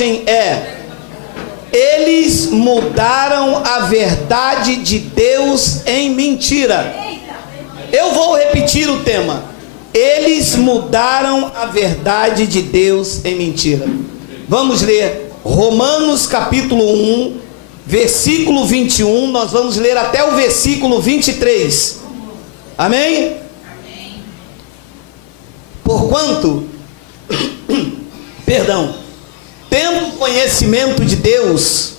mensagem é: eles mudaram a verdade de Deus em mentira. Eu vou repetir o tema: eles mudaram a verdade de Deus em mentira. Vamos ler Romanos capítulo 1, versículo 21. Nós vamos ler até o versículo 23. Amém? Porquanto, tendo conhecimento de Deus,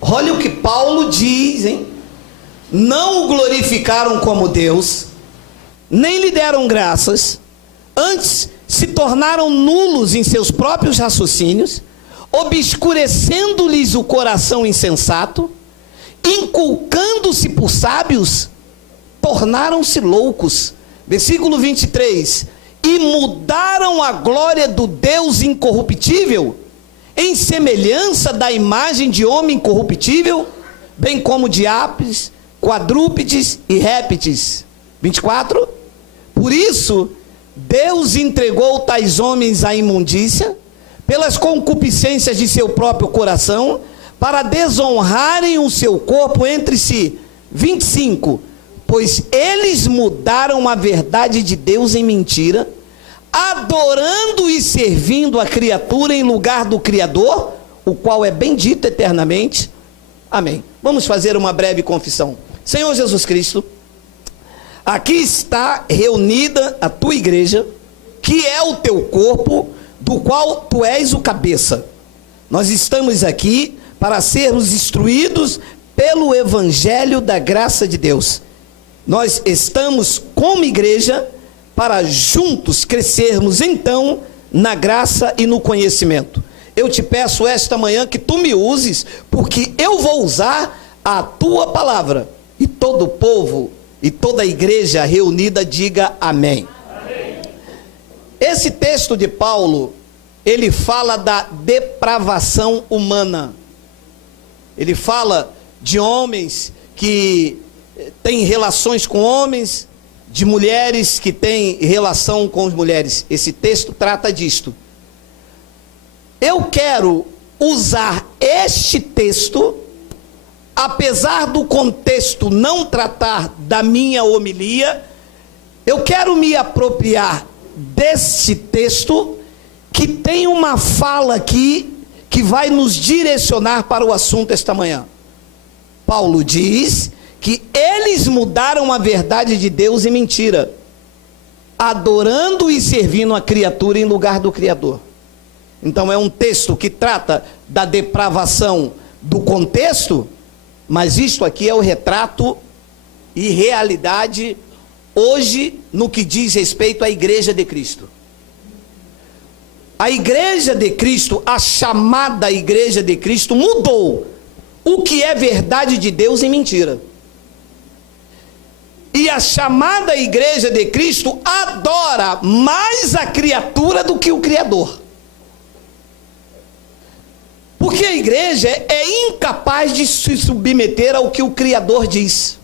olha o que Paulo diz, hein? Não o glorificaram como Deus, nem lhe deram graças, antes se tornaram nulos em seus próprios raciocínios, obscurecendo-lhes o coração insensato, inculcando-se por sábios, tornaram-se loucos. Versículo 23: e mudaram a glória do Deus incorruptível em semelhança da imagem de homem corruptível, bem como de aves, quadrúpedes e répteis. 24: por isso Deus entregou tais homens à imundícia, pelas concupiscências de seu próprio coração, para desonrarem o seu corpo entre si. 25: pois eles mudaram a verdade de Deus em mentira, adorando e servindo a criatura em lugar do Criador, o qual é bendito eternamente. Amém. Vamos fazer uma breve confissão. Senhor Jesus Cristo, aqui está reunida a tua igreja, que é o teu corpo, do qual tu és o cabeça. Nós estamos aqui para sermos instruídos pelo evangelho da graça de Deus. Nós estamos como igreja para juntos crescermos então na graça e no conhecimento. Eu te peço esta manhã que tu me uses, porque eu vou usar a tua palavra. E todo o povo e toda a igreja reunida diga amém. Amém. Esse texto de Paulo, ele fala da depravação humana. Ele fala de homens que têm relações com homens, de mulheres que têm relação com as mulheres. Esse texto trata disto. Eu quero usar este texto, apesar do contexto não tratar da minha homilia, eu quero me apropriar deste texto, que tem uma fala aqui, que vai nos direcionar para o assunto esta manhã. Paulo diz que eles mudaram a verdade de Deus em mentira, adorando e servindo a criatura em lugar do Criador. Então é um texto que trata da depravação do contexto, mas isto aqui é o retrato e realidade hoje no que diz respeito à igreja de Cristo. A igreja de Cristo, a chamada igreja de Cristo, mudou o que é verdade de Deus em mentira. E a chamada igreja de Cristo adora mais a criatura do que o Criador. Porque a igreja é incapaz de se submeter ao que o Criador diz.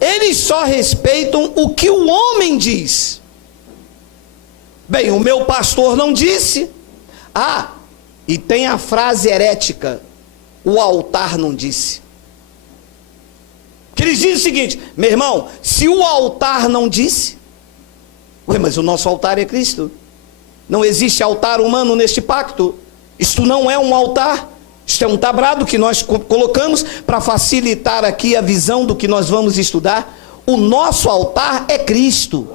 Eles só respeitam o que o homem diz. Bem, o meu pastor não disse. Ah, e tem a frase herética: o altar não disse. Que eles dizem o seguinte: meu irmão, se o altar não disse, mas o nosso altar é Cristo. Não existe altar humano neste pacto. Isto não é um altar, isto é um tabrado que nós colocamos para facilitar aqui a visão do que nós vamos estudar. O nosso altar é Cristo.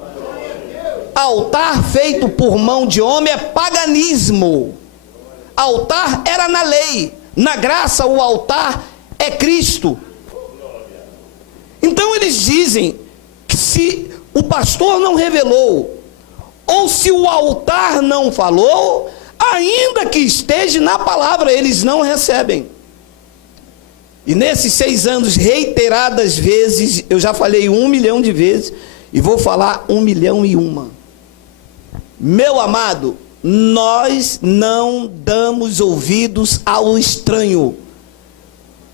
Altar feito por mão de homem é paganismo. Altar era na lei, na graça o altar é Cristo. Então eles dizem que se o pastor não revelou, ou se o altar não falou, ainda que esteja na palavra, eles não recebem. E nesses 6 anos, reiteradas vezes, eu já falei 1 milhão de vezes, e vou falar 1.000.001. Meu amado, nós não damos ouvidos ao estranho.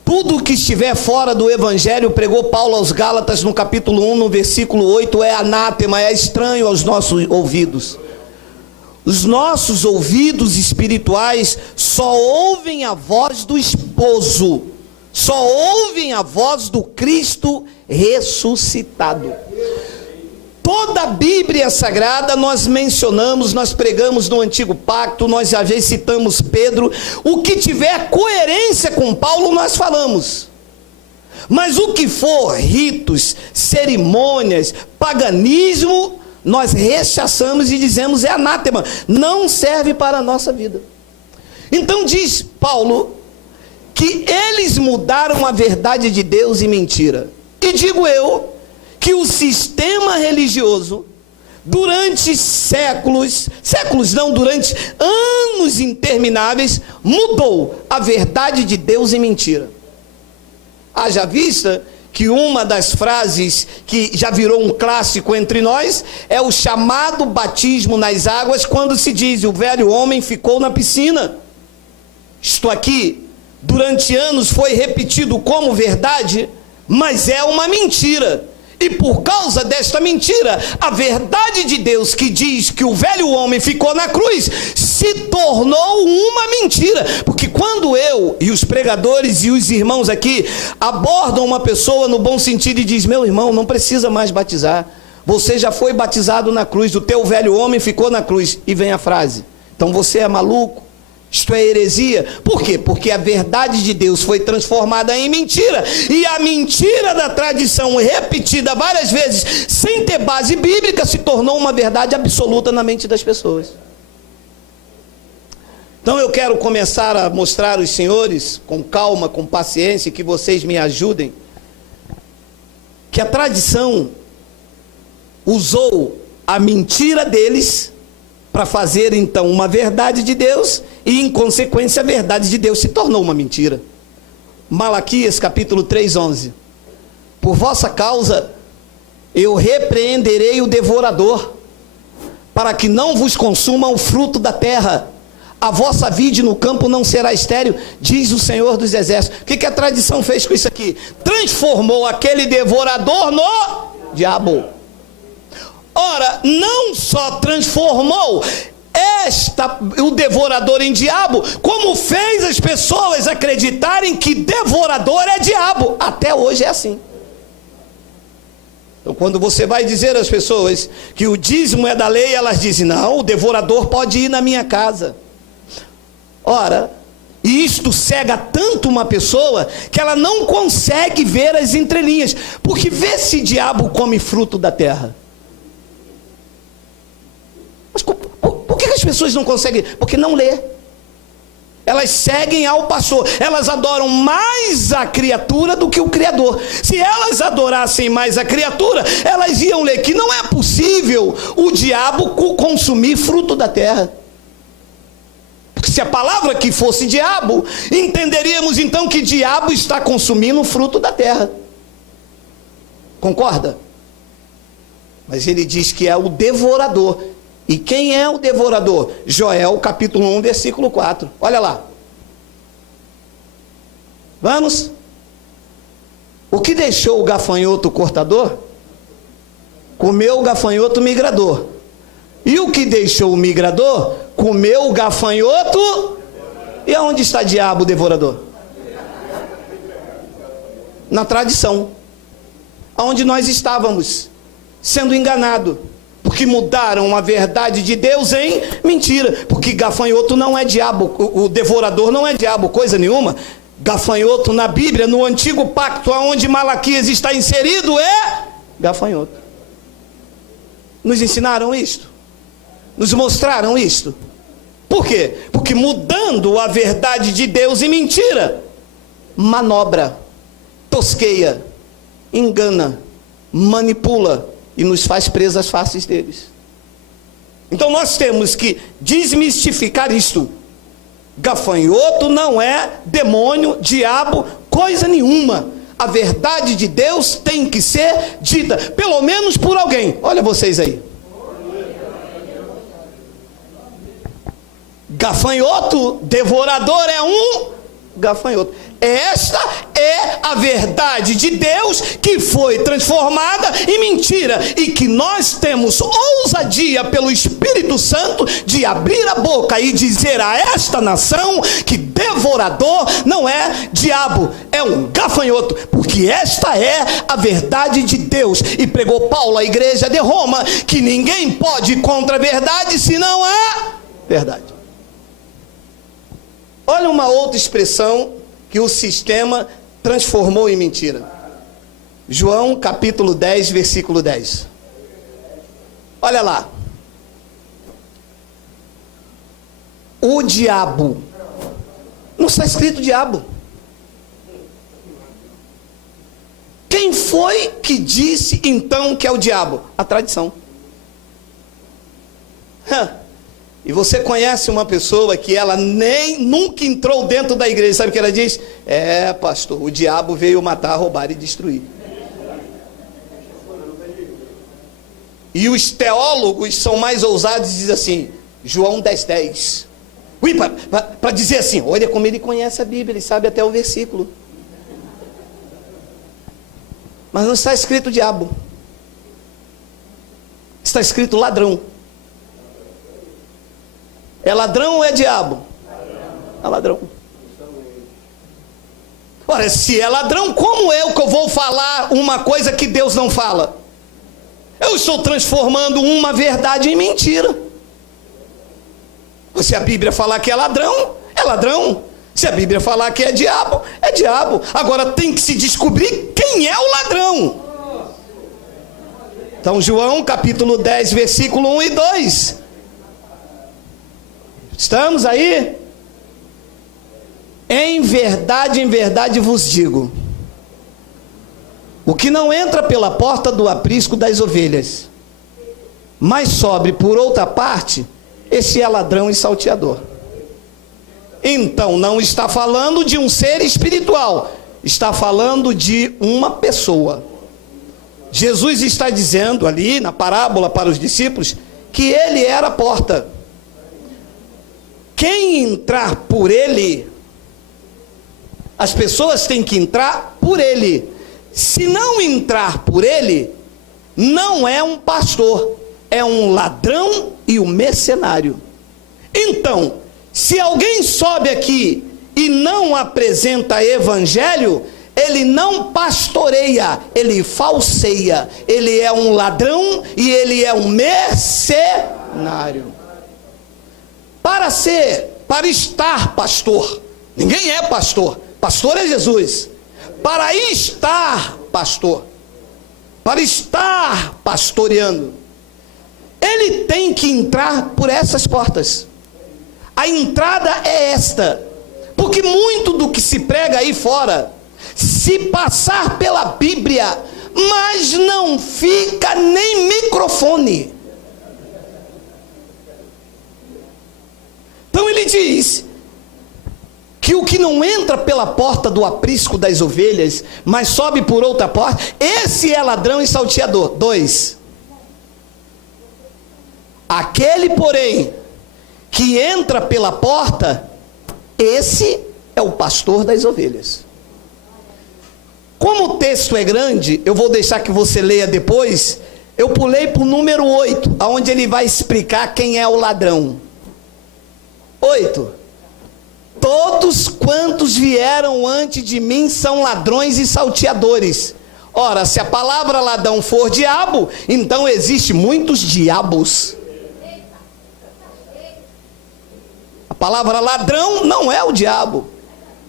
Tudo que estiver fora do evangelho, pregou Paulo aos Gálatas no capítulo 1, no versículo 8, é anátema, é estranho aos nossos ouvidos. Os nossos ouvidos espirituais só ouvem a voz do esposo, só ouvem a voz do Cristo ressuscitado. Toda a Bíblia Sagrada nós mencionamos, nós pregamos no Antigo Pacto, nós já citamos Pedro. O que tiver coerência com Paulo nós falamos. Mas o que for ritos, cerimônias, paganismo, nós rechaçamos e dizemos é anátema, não serve para a nossa vida. Então diz Paulo que eles mudaram a verdade de Deus em mentira. E digo eu que o sistema religioso, durante durante anos intermináveis, mudou a verdade de Deus em mentira. Haja vista que uma das frases que já virou um clássico entre nós é o chamado batismo nas águas, quando se diz o velho homem ficou na piscina. Isto aqui, durante anos foi repetido como verdade, mas é uma mentira. E por causa desta mentira, a verdade de Deus que diz que o velho homem ficou na cruz, se tornou uma mentira. Porque quando eu e os pregadores e os irmãos aqui abordam uma pessoa no bom sentido e diz: meu irmão, não precisa mais batizar, você já foi batizado na cruz, o teu velho homem ficou na cruz. E vem a frase: então você é maluco? Isto é heresia. Por quê? Porque a verdade de Deus foi transformada em mentira. E a mentira da tradição, repetida várias vezes, sem ter base bíblica, se tornou uma verdade absoluta na mente das pessoas. Então eu quero começar a mostrar aos senhores, com calma, com paciência, que vocês me ajudem, que a tradição usou a mentira deles para fazer então uma verdade de Deus, e em consequência a verdade de Deus se tornou uma mentira. Malaquias capítulo 3:11. Por vossa causa eu repreenderei o devorador, para que não vos consuma o fruto da terra. A vossa vide no campo não será estéril, diz o Senhor dos Exércitos. O que a tradição fez com isso aqui? Transformou aquele devorador no diabo. Ora, não só transformou o devorador em diabo, como fez as pessoas acreditarem que devorador é diabo. Até hoje é assim. Então, quando você vai dizer às pessoas que o dízimo é da lei, elas dizem: não, o devorador pode ir na minha casa. Ora, e isto cega tanto uma pessoa que ela não consegue ver as entrelinhas. Porque vê se diabo come fruto da terra. Mas por que as pessoas não conseguem? Porque não lê. Elas seguem ao pastor. Elas adoram mais a criatura do que o Criador. Se elas adorassem mais a criatura, elas iam ler que não é possível o diabo consumir fruto da terra. Porque se a palavra que fosse diabo, entenderíamos então que diabo está consumindo o fruto da terra. Concorda? Mas ele diz que é o devorador. E quem é o devorador? Joel capítulo 1, versículo 4. Olha lá. Vamos? O que deixou o gafanhoto cortador? Comeu o gafanhoto migrador. E o que deixou o migrador? Comeu o gafanhoto. E aonde está diabo devorador? Na tradição. Aonde nós estávamos sendo enganados. Porque mudaram a verdade de Deus em mentira. Porque gafanhoto não é diabo, o devorador não é diabo, coisa nenhuma. Gafanhoto na Bíblia, no Antigo Pacto, onde Malaquias está inserido, é gafanhoto. Nos ensinaram isto. Nos mostraram isto. Por quê? Porque mudando a verdade de Deus em mentira, manobra, tosqueia, engana, manipula e nos faz presas fáceis deles. Então nós temos que desmistificar isto. Gafanhoto não é demônio, diabo, coisa nenhuma. A verdade de Deus tem que ser dita, pelo menos por alguém. Olha vocês aí. Gafanhoto, devorador é um gafanhoto. Esta é é a verdade de Deus que foi transformada em mentira, e que nós temos ousadia pelo Espírito Santo de abrir a boca e dizer a esta nação que devorador não é diabo, é um gafanhoto, porque esta é a verdade de Deus. E pregou Paulo à igreja de Roma que ninguém pode ir contra a verdade senão a verdade. Olha uma outra expressão que o sistema transformou em mentira. João capítulo 10, versículo 10. Olha lá. O diabo. Não está escrito diabo. Quem foi que disse então que é o diabo? A tradição. E você conhece uma pessoa que ela nunca entrou dentro da igreja, sabe o que ela diz? É, pastor, o diabo veio matar, roubar e destruir. E os teólogos são mais ousados e dizem assim, João 10:10. Para dizer assim, olha como ele conhece a Bíblia, ele sabe até o versículo. Mas não está escrito diabo. Está escrito ladrão. É ladrão ou é diabo? É ladrão. Ora, se é ladrão, como eu que eu vou falar uma coisa que Deus não fala? Eu estou transformando uma verdade em mentira. Se a Bíblia falar que é ladrão, é ladrão. Se a Bíblia falar que é diabo, é diabo. Agora tem que se descobrir quem é o ladrão. Então João capítulo 10, versículo 1 e 2. Estamos aí? Em verdade vos digo, o que não entra pela porta do aprisco das ovelhas, mas sobe por outra parte, esse é ladrão e salteador. Então não está falando de um ser espiritual, está falando de uma pessoa. Jesus está dizendo ali na parábola para os discípulos que ele era a porta. Quem entrar por ele, as pessoas têm que entrar por ele. Se não entrar por ele, não é um pastor, é um ladrão e um mercenário. Então, se alguém sobe aqui e não apresenta evangelho, ele não pastoreia, ele falseia, ele é um ladrão e ele é um mercenário. Para estar pastor, ninguém é pastor, pastor é Jesus. Para estar pastor, para estar pastoreando, ele tem que entrar por essas portas. A entrada é esta, porque muito do que se prega aí fora, se passar pela Bíblia, mas não fica nem microfone. Então ele diz que o que não entra pela porta do aprisco das ovelhas, mas sobe por outra porta, esse é ladrão e salteador. 2. Aquele, porém, que entra pela porta, esse é o pastor das ovelhas. Como o texto é grande, eu vou deixar que você leia depois. Eu pulei para o número 8, onde ele vai explicar quem é o ladrão. 8. Todos quantos vieram antes de mim são ladrões e salteadores. Ora, se a palavra ladrão for diabo, então existe muitos diabos. A palavra ladrão não é o diabo,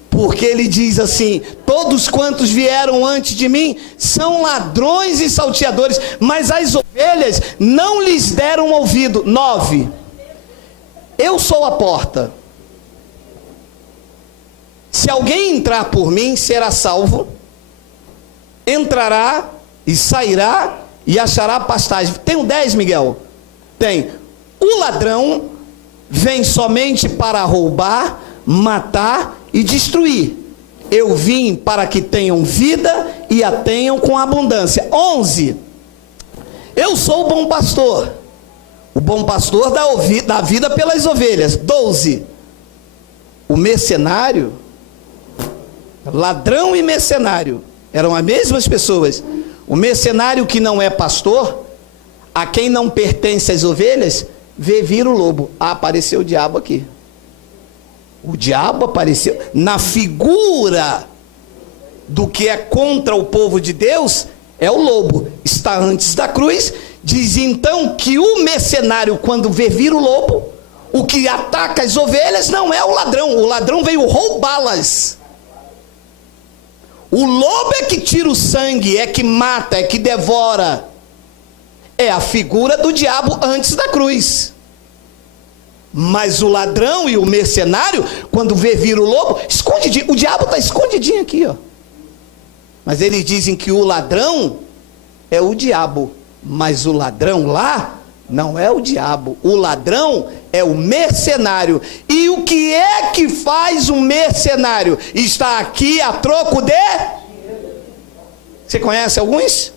porque ele diz assim, todos quantos vieram antes de mim são ladrões e salteadores, mas as ovelhas não lhes deram ouvido. 9. Eu sou a porta. Se alguém entrar por mim, será salvo, entrará e sairá e achará pastagem. Tem um 10, Miguel? Tem. O ladrão vem somente para roubar, matar e destruir. Eu vim para que tenham vida e a tenham com abundância. 11. Eu sou o bom pastor. O bom pastor dá vida pelas ovelhas. 12. O mercenário Ladrão e mercenário eram as mesmas pessoas. O mercenário que não é pastor, a quem não pertence as ovelhas, vê vir o lobo. Ah, apareceu o diabo aqui. O diabo apareceu na figura do que é contra o povo de Deus, é o lobo. Está antes da cruz. Diz então que o mercenário, quando vê vir o lobo, o que ataca as ovelhas não é o ladrão veio roubá-las. O lobo é que tira o sangue, é que mata, é que devora. É a figura do diabo antes da cruz. Mas o ladrão e o mercenário, quando vê vir o lobo, escondidinho, o diabo está escondidinho aqui, ó. Mas eles dizem que o ladrão é o diabo, mas o ladrão lá não é o diabo, o ladrão é o mercenário. E o que é que faz um mercenário? Está aqui a troco de... Você conhece alguns?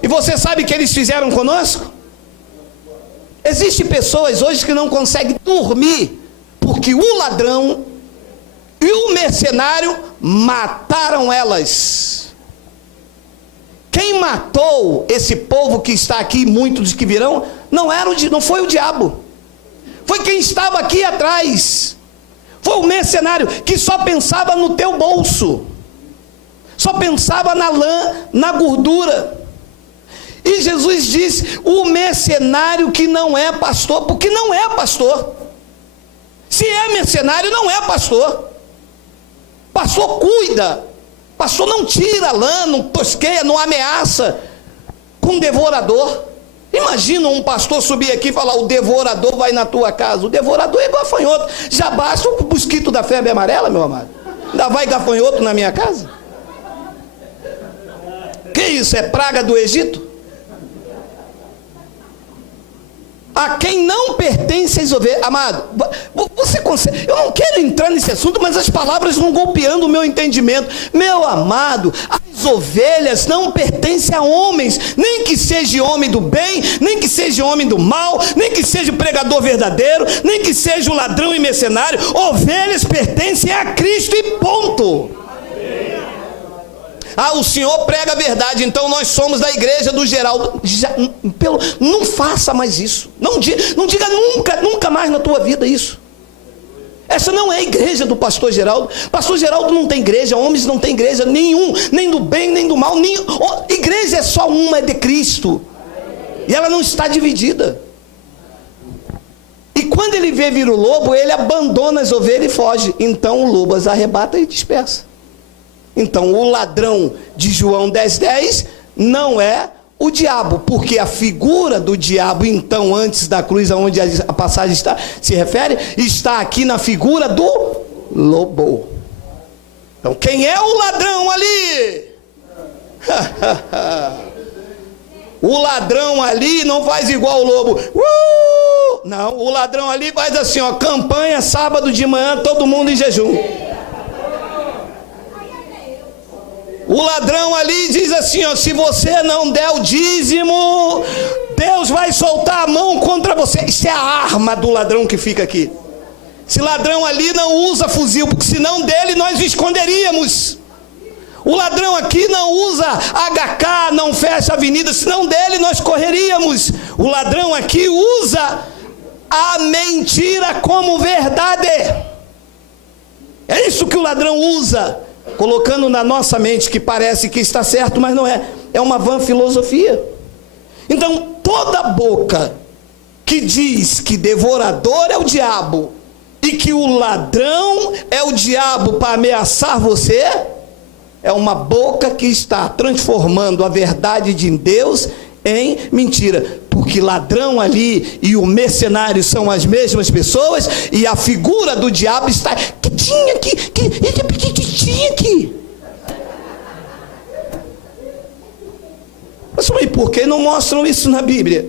E você sabe o que eles fizeram conosco? Existem pessoas hoje que não conseguem dormir, porque o ladrão e o mercenário mataram elas. Quem matou esse povo que está aqui, muitos que virão, não foi o diabo. Foi quem estava aqui atrás. Foi o mercenário que só pensava no teu bolso. Só pensava na lã, na gordura. E Jesus disse, o mercenário que não é pastor, porque não é pastor. Se é mercenário, não é pastor. Pastor cuida. Pastor não tira lã, não tosqueia, não ameaça com devorador. Imagina um pastor subir aqui e falar, o devorador vai na tua casa. O devorador é gafanhoto. Já basta o mosquito da febre amarela, meu amado. Ainda vai gafanhoto na minha casa? Que isso, é praga do Egito? A quem não pertence às ovelhas, amado, você consegue, eu não quero entrar nesse assunto, mas as palavras vão golpeando o meu entendimento. Meu amado, as ovelhas não pertencem a homens, nem que seja homem do bem, nem que seja homem do mal, nem que seja o pregador verdadeiro, nem que seja o ladrão e mercenário. Ovelhas pertencem a Cristo e ponto. Ah, o senhor prega a verdade, então nós somos da igreja do Geraldo. Não faça mais isso. Não diga nunca mais na tua vida isso. Essa não é a igreja do pastor Geraldo. Pastor Geraldo não tem igreja, homens não tem igreja nenhum, nem do bem, nem do mal. Igreja é só uma, é de Cristo. E ela não está dividida. E quando ele vê vir o lobo, ele abandona as ovelhas e foge. Então o lobo as arrebata e dispersa. Então o ladrão de João 10:10 não é o diabo, porque a figura do diabo, então, antes da cruz, aonde a passagem se refere, está aqui na figura do lobo. Então quem é o ladrão ali? O ladrão ali não faz igual o lobo. Não, o ladrão ali faz assim, ó, campanha, sábado de manhã, todo mundo em jejum. O ladrão ali diz assim, ó, se você não der o dízimo, Deus vai soltar a mão contra você. Isso é a arma do ladrão que fica aqui. Esse ladrão ali não usa fuzil, porque senão dele nós esconderíamos. O ladrão aqui não usa HK, não fecha a avenida, senão dele nós correríamos. O ladrão aqui usa a mentira como verdade. É isso que o ladrão usa, colocando na nossa mente que parece que está certo, mas não é. É uma vã filosofia. Então, toda boca que diz que devorador é o diabo e que o ladrão é o diabo para ameaçar você, é uma boca que está transformando a verdade de Deus em mentira. Porque ladrão ali e o mercenário são as mesmas pessoas, e a figura do diabo está que tinha aqui. Mas por que não mostram isso na Bíblia?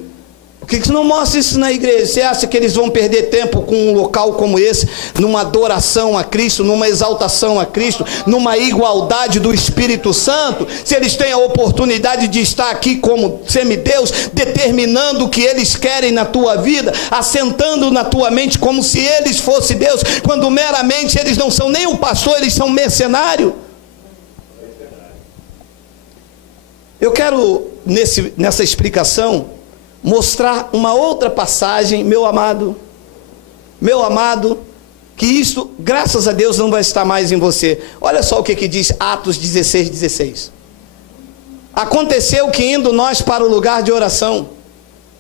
Por que você não mostra isso na igreja? Você acha que eles vão perder tempo com um local como esse, numa adoração a Cristo, numa exaltação a Cristo, numa igualdade do Espírito Santo, se eles têm a oportunidade de estar aqui como semideus, determinando o que eles querem na tua vida, assentando na tua mente como se eles fossem Deus, quando meramente eles não são nem o pastor, eles são mercenário? Eu quero, nessa explicação, mostrar uma outra passagem, meu amado, que isto, graças a Deus, não vai estar mais em você. Olha só o que diz Atos 16:16. Aconteceu que, indo nós para o lugar de oração,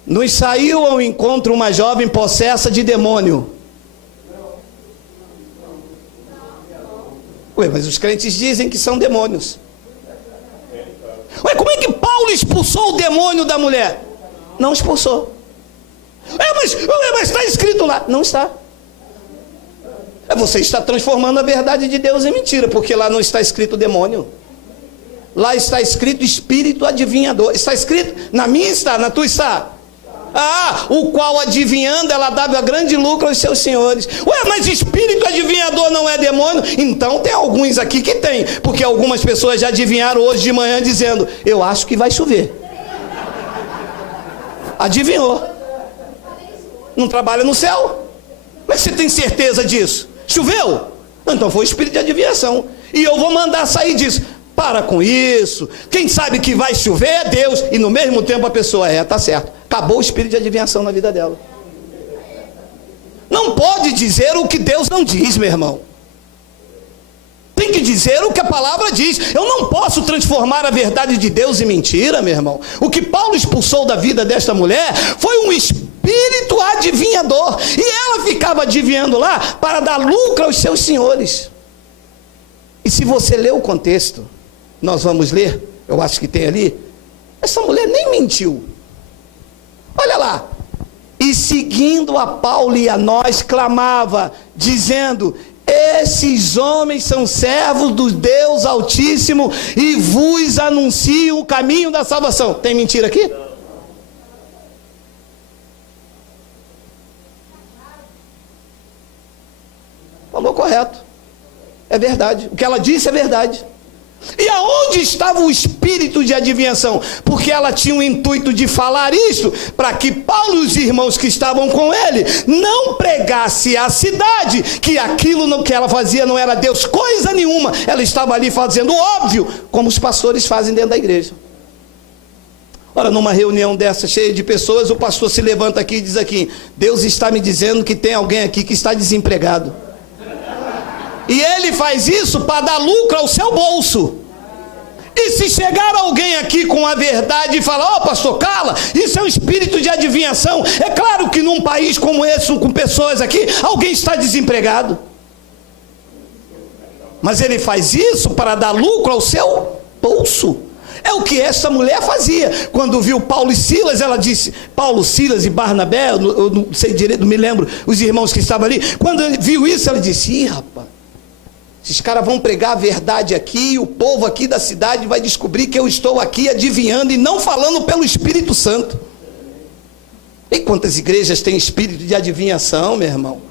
nos saiu ao encontro uma jovem possessa de demônio. Ué, mas os crentes dizem que são demônios. Ué, como é que Paulo expulsou o demônio da mulher? Não expulsou. Mas está escrito lá. Não está. Você está transformando a verdade de Deus em mentira, porque lá não está escrito demônio. Lá está escrito espírito adivinhador. Está escrito, na minha está, na tua está. O qual adivinhando ela dava grande lucro aos seus senhores. Ué, mas espírito adivinhador não é demônio? Então tem alguns aqui que tem, porque algumas pessoas já adivinharam hoje de manhã dizendo, eu acho que vai chover. Adivinhou. Não trabalha no céu? Mas você tem certeza disso? Choveu? Então foi o espírito de adivinhação. E eu vou mandar sair disso. Para com isso. Quem sabe que vai chover é Deus. E no mesmo tempo a pessoa tá certo. Acabou o espírito de adivinhação na vida dela. Não pode dizer o que Deus não diz, meu irmão. Tem que dizer o que a palavra diz. Eu não posso transformar a verdade de Deus em mentira, meu irmão. O que Paulo expulsou da vida desta mulher foi um espírito adivinhador. E ela ficava adivinhando lá para dar lucro aos seus senhores. E se você ler o contexto, nós vamos ler, eu acho que tem ali, essa mulher nem mentiu. Olha lá. E seguindo a Paulo e a nós, clamava, dizendo, esses homens são servos do Deus Altíssimo e vos anunciam o caminho da salvação. Tem mentira aqui? Falou correto. É verdade. O que ela disse é verdade. E aonde estava o espírito de adivinhação? Porque ela tinha o intuito de falar isso, para que Paulo e os irmãos que estavam com ele, não pregasse à cidade, que aquilo que ela fazia não era Deus, coisa nenhuma. Ela estava ali fazendo óbvio, como os pastores fazem dentro da igreja. Ora, numa reunião dessa, cheia de pessoas, o pastor se levanta aqui e diz aqui, Deus está me dizendo que tem alguém aqui que está desempregado. E ele faz isso para dar lucro ao seu bolso. E se chegar alguém aqui com a verdade e falar, pastor, cala, isso é um espírito de adivinhação. É claro que num país como esse, com pessoas aqui, alguém está desempregado. Mas ele faz isso para dar lucro ao seu bolso. É o que essa mulher fazia. Quando viu Paulo e Silas, ela disse, Paulo, Silas e Barnabé, eu não sei direito, não me lembro, os irmãos que estavam ali. Quando viu isso, ela disse, rapaz, esses caras vão pregar a verdade aqui, e o povo aqui da cidade vai descobrir que eu estou aqui adivinhando e não falando pelo Espírito Santo. E quantas igrejas têm espírito de adivinhação, meu irmão?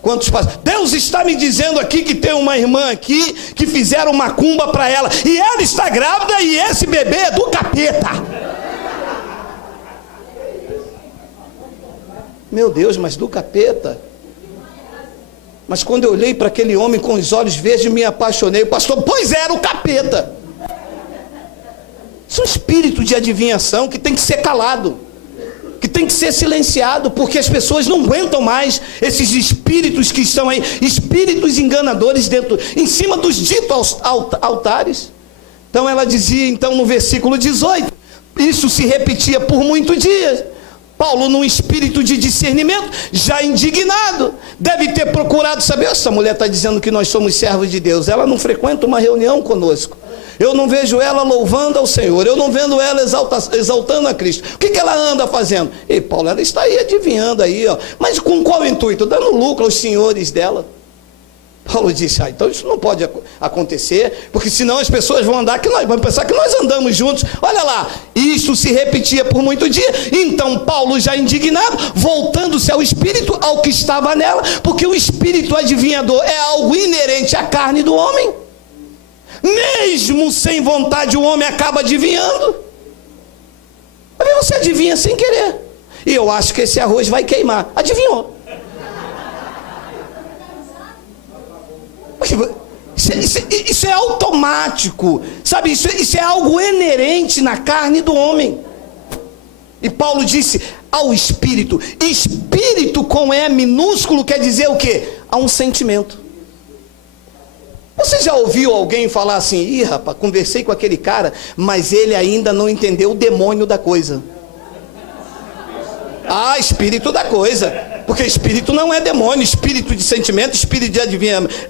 Quantos pastores? Deus está me dizendo aqui que tem uma irmã aqui que fizeram macumba para ela, e ela está grávida e esse bebê é do capeta. Meu Deus, mas do capeta? Mas quando eu olhei para aquele homem com os olhos verdes, me apaixonei. O pastor, pois era o capeta. Isso é um espírito de adivinhação que tem que ser calado, que tem que ser silenciado, porque as pessoas não aguentam mais esses espíritos que estão aí, espíritos enganadores em cima dos ditos altares. Então ela dizia, então no versículo 18, isso se repetia por muitos dias. Paulo, num espírito de discernimento, já indignado, deve ter procurado saber, essa mulher está dizendo que nós somos servos de Deus, ela não frequenta uma reunião conosco, eu não vejo ela louvando ao Senhor, eu não vendo ela exaltando a Cristo, o que ela anda fazendo? E Paulo, ela está aí adivinhando aí, mas com qual intuito? Dando lucro aos senhores dela. Paulo disse, então isso não pode acontecer, porque senão as pessoas vão vão pensar que nós andamos juntos. Olha lá, isso se repetia por muito dia. Então Paulo, já indignado, voltando-se ao espírito, ao que estava nela, porque o espírito adivinhador é algo inerente à carne do homem. Mesmo sem vontade, o homem acaba adivinhando. Às vezes você adivinha sem querer. E eu acho que esse arroz vai queimar. Adivinhou. Isso é automático, sabe? Isso é algo inerente na carne do homem. E Paulo disse ao espírito. Espírito com E minúsculo quer dizer o quê? Há um sentimento. Você já ouviu alguém falar assim, ih rapaz, conversei com aquele cara, mas ele ainda não entendeu o demônio da coisa. Ah, espírito da coisa. Porque espírito não é demônio. Espírito de sentimento, espírito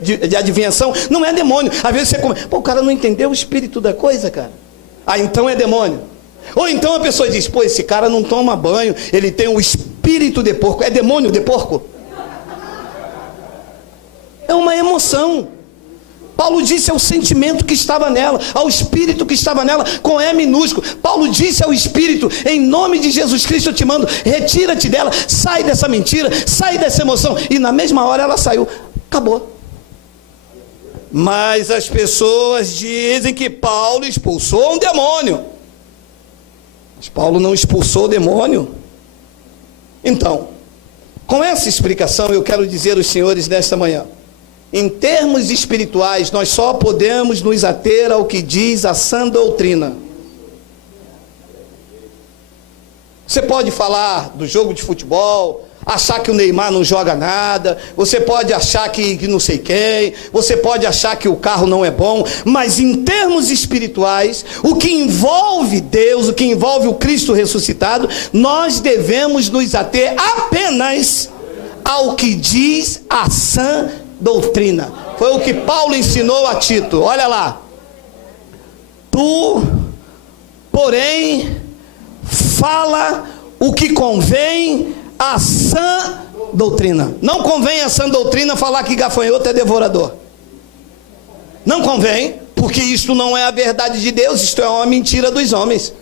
de adivinhação não é demônio. Às vezes você o cara não entendeu o espírito da coisa, cara. Ah, então é demônio. Ou então a pessoa diz, esse cara não toma banho, ele tem um espírito de porco. É demônio de porco? É uma emoção. Paulo disse ao sentimento que estava nela, ao espírito que estava nela, com E minúsculo. Paulo disse ao espírito, em nome de Jesus Cristo eu te mando, retira-te dela, sai dessa mentira, sai dessa emoção. E na mesma hora ela saiu, acabou. Mas as pessoas dizem que Paulo expulsou um demônio. Mas Paulo não expulsou o demônio. Então, com essa explicação eu quero dizer aos senhores nesta manhã, em termos espirituais, nós só podemos nos ater ao que diz a sã doutrina. Você pode falar do jogo de futebol, achar que o Neymar não joga nada, você pode achar que não sei quem, você pode achar que o carro não é bom, mas em termos espirituais, o que envolve Deus, o que envolve o Cristo ressuscitado, nós devemos nos ater apenas ao que diz a sã doutrina. Foi o que Paulo ensinou a Tito. Olha lá. Tu, porém, fala o que convém à sã doutrina. Não convém à sã doutrina falar que gafanhoto é devorador. Não convém, porque isto não é a verdade de Deus, isto é uma mentira dos homens.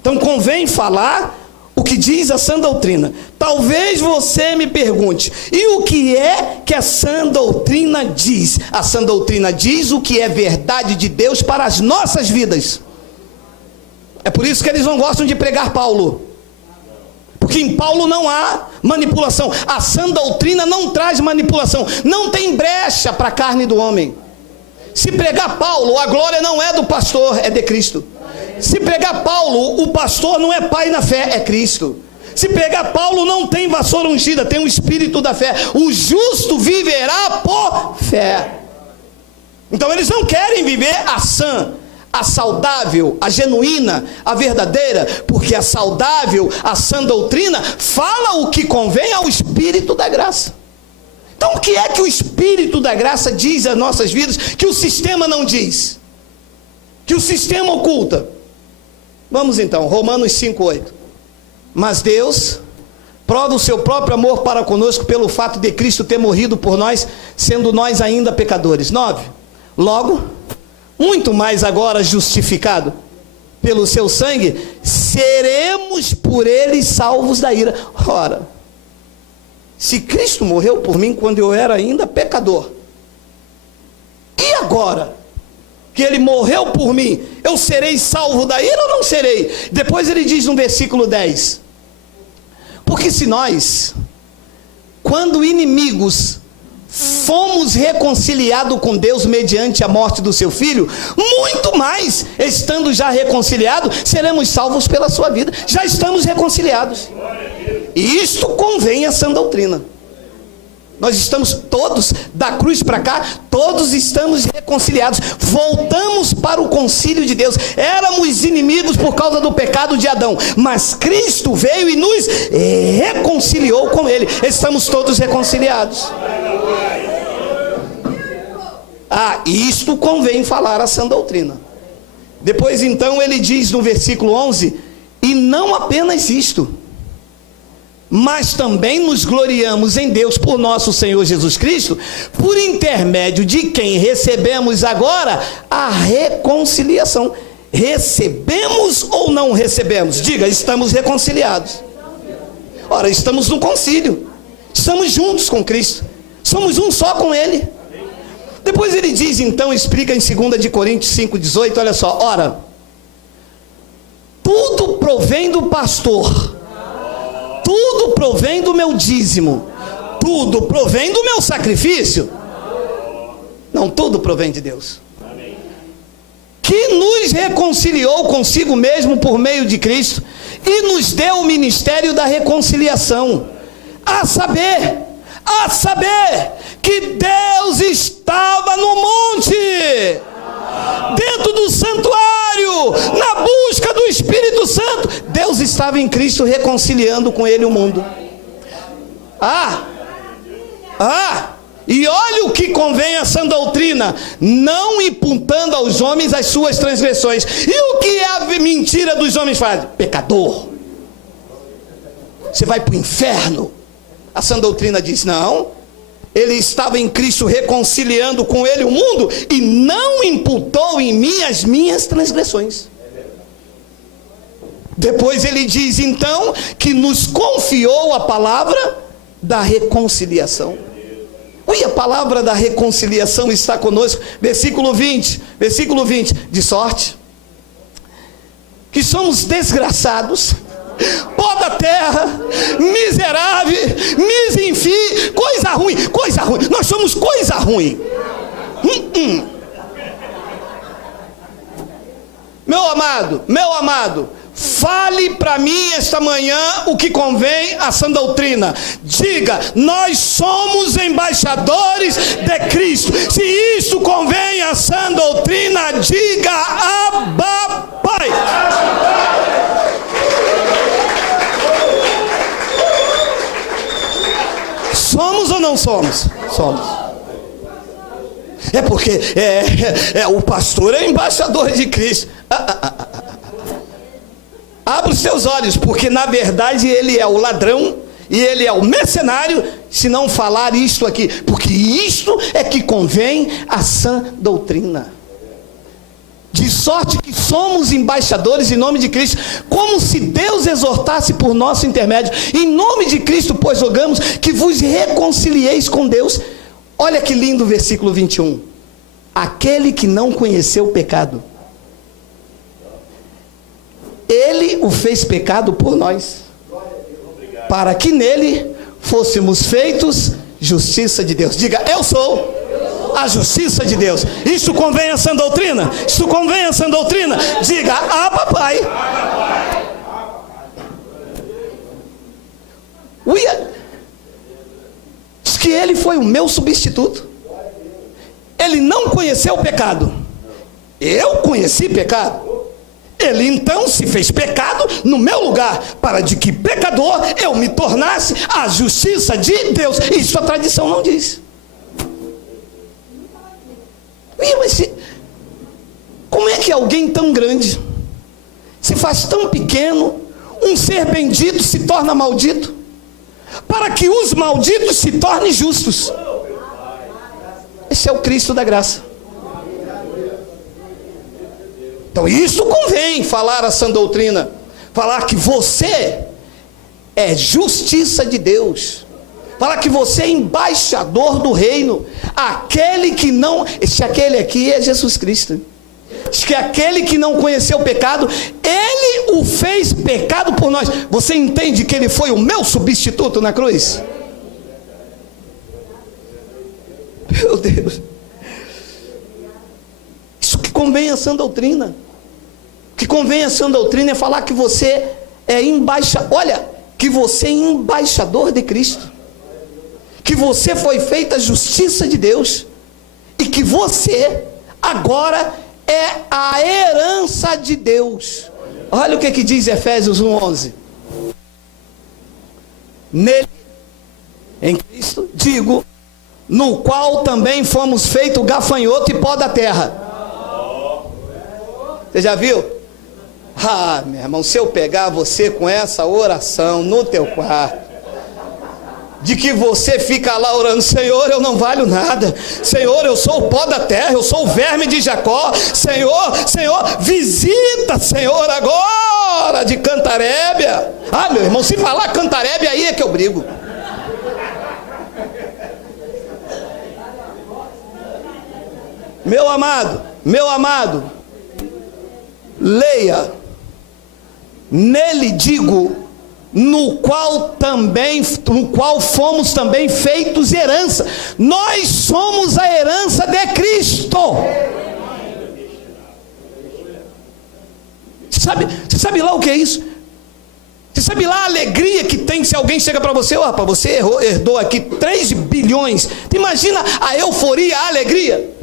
Então convém falar o que diz a sã doutrina. Talvez você me pergunte, e o que é que a sã doutrina diz? A sã doutrina diz o que é verdade de Deus para as nossas vidas. É por isso que eles não gostam de pregar Paulo. Porque em Paulo não há manipulação. A sã doutrina não traz manipulação. Não tem brecha para a carne do homem. Se pregar Paulo, a glória não é do pastor, é de Cristo. Se pregar Paulo, o pastor não é pai na fé, é Cristo. Se pregar Paulo, não tem vassoura ungida, tem o espírito da fé. O justo viverá por fé. Então eles não querem viver a sã, a saudável, a genuína, a verdadeira, porque a saudável, a sã doutrina fala o que convém ao espírito da graça. Então o que é que o espírito da graça diz às nossas vidas que o sistema não diz? Que o sistema oculta? Vamos então, Romanos 5:8. Mas Deus prova o seu próprio amor para conosco pelo fato de Cristo ter morrido por nós, sendo nós ainda pecadores. 9. Logo, muito mais agora justificado pelo seu sangue, seremos por ele salvos da ira. Ora, se Cristo morreu por mim quando eu era ainda pecador, e agora que ele morreu por mim, eu serei salvo da ira ou não serei? Depois ele diz no versículo 10, porque se nós, quando inimigos, fomos reconciliados com Deus mediante a morte do seu filho, muito mais, estando já reconciliados, seremos salvos pela sua vida. Já estamos reconciliados, e isto convém à sã doutrina. Nós estamos todos, da cruz para cá, todos estamos reconciliados. Voltamos para o concílio de Deus. Éramos inimigos por causa do pecado de Adão, mas Cristo veio e nos reconciliou com ele. Estamos todos reconciliados. Isto convém falar a sã doutrina. Depois então ele diz no versículo 11, e não apenas isto, mas também nos gloriamos em Deus por nosso Senhor Jesus Cristo, por intermédio de quem recebemos agora a reconciliação. Recebemos ou não recebemos? Diga, estamos reconciliados. Ora, estamos no concílio, estamos juntos com Cristo, somos um só com Ele. Depois ele diz, então, explica em 2 de Coríntios 5,18, olha só, ora, tudo provém do pastor, tudo provém do meu dízimo, tudo provém do meu sacrifício. Não, tudo provém de Deus, que nos reconciliou consigo mesmo por meio de Cristo, e nos deu o ministério da reconciliação, a saber que Deus estava no monte, dentro do santuário, na busca do Espírito Santo. Deus estava em Cristo reconciliando com Ele o mundo. E olha o que convém a sã doutrina, não imputando aos homens as suas transgressões. E o que a mentira dos homens faz? Pecador, você vai para o inferno. A sã doutrina diz, não, Ele estava em Cristo reconciliando com Ele o mundo, e não imputou em mim as minhas transgressões. Depois ele diz então que nos confiou a palavra da reconciliação. E a palavra da reconciliação está conosco. Versículo 20, de sorte que somos desgraçados, pó da terra, miserável, misinfim, coisa ruim, nós somos coisa ruim. Meu amado, fale para mim esta manhã o que convém à sã doutrina. Diga, nós somos embaixadores de Cristo. Se isso convém à sã doutrina, diga, Abba, Pai. Somos ou não somos? Somos. É porque o pastor é embaixador de Cristo. Abra os seus olhos, porque na verdade ele é o ladrão e ele é o mercenário, se não falar isto aqui, porque isto é que convém à sã doutrina. De sorte que somos embaixadores em nome de Cristo, como se Deus exortasse por nosso intermédio. Em nome de Cristo, pois rogamos que vos reconcilieis com Deus. Olha que lindo o versículo 21. Aquele que não conheceu o pecado, Ele o fez pecado por nós, para que nele fôssemos feitos justiça de Deus. Diga, eu sou a justiça de Deus. Isso convém à sã doutrina? Isso convém à sã doutrina? Diga, Pai. Diz que Ele foi o meu substituto. Ele não conheceu o pecado, eu conheci pecado. Ele então se fez pecado no meu lugar, para de que pecador eu me tornasse a justiça de Deus. Isso a tradição não diz. Mas como é que alguém tão grande se faz tão pequeno? Um ser bendito se torna maldito, para que os malditos se tornem justos. Esse é o Cristo da graça. Então isso convém falar a sã doutrina, falar que você é justiça de Deus, falar que você é embaixador do reino. Aquele que não, aquele aqui é Jesus Cristo. Diz que aquele que não conheceu o pecado, Ele o fez pecado por nós. Você entende que Ele foi o meu substituto na cruz? Meu Deus, isso que convém a sã doutrina. O que convém a sã doutrina é falar que você é que você é embaixador de Cristo, que você foi feita a justiça de Deus, e que você agora é a herança de Deus. Olha o que diz Efésios 1:11. Nele, em Cristo, digo, no qual também fomos feitos gafanhoto e pó da terra. Você já viu? Meu irmão, se eu pegar você com essa oração no teu quarto, de que você fica lá orando: Senhor, eu não valho nada, Senhor, eu sou o pó da terra, eu sou o verme de Jacó, Senhor, visita, Senhor, agora de Cantarébia. Ah, meu irmão, se falar Cantarébia, aí é que eu brigo. Meu amado, leia: nele digo, no qual fomos também feitos herança. Nós somos a herança de Cristo. Você sabe lá o que é isso? Você sabe lá a alegria que tem se alguém chega para você: opa, você herdou aqui 3 bilhões. Imagina a euforia, a alegria.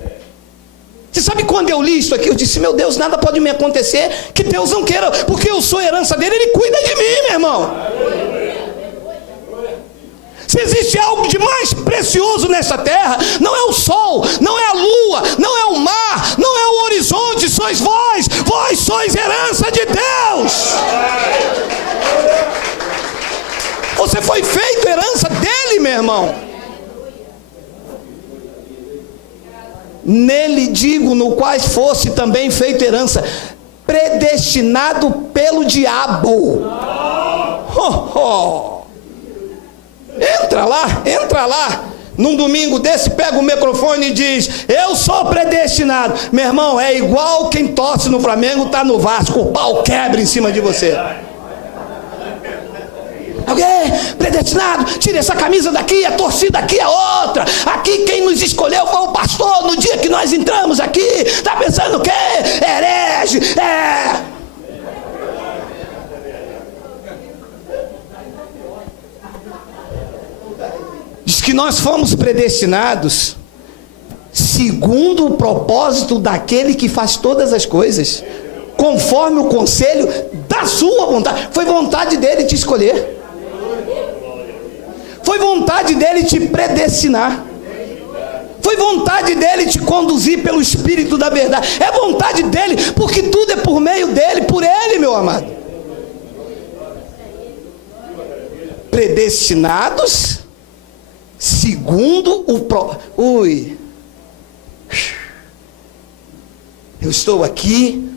Você sabe, quando eu li isso aqui, eu disse: meu Deus, nada pode me acontecer que Deus não queira, porque eu sou herança dele, ele cuida de mim, meu irmão. Se existe algo de mais precioso nessa terra, não é o sol, não é a lua, não é o mar, não é o horizonte, sois vós sois herança de Deus. Você foi feito herança dele, meu irmão. Nele digo, no qual fosse também feito herança, predestinado pelo diabo. Entra lá, num domingo desse, pega o microfone e diz: eu sou predestinado. Meu irmão, é igual quem torce no Flamengo, está no Vasco, o pau quebra em cima de você. Alguém predestinado, tira essa camisa daqui, a torcida aqui é outra. Aqui quem nos escolheu foi o pastor no dia que nós entramos aqui. Está pensando o quê? Herege, Diz que nós fomos predestinados segundo o propósito daquele que faz todas as coisas, conforme o conselho da sua vontade. Foi vontade dele te escolher. Foi vontade dele te predestinar. Foi vontade dele te conduzir pelo Espírito da verdade. É vontade dele, porque tudo é por meio dele, por ele, meu amado. Predestinados segundo eu estou aqui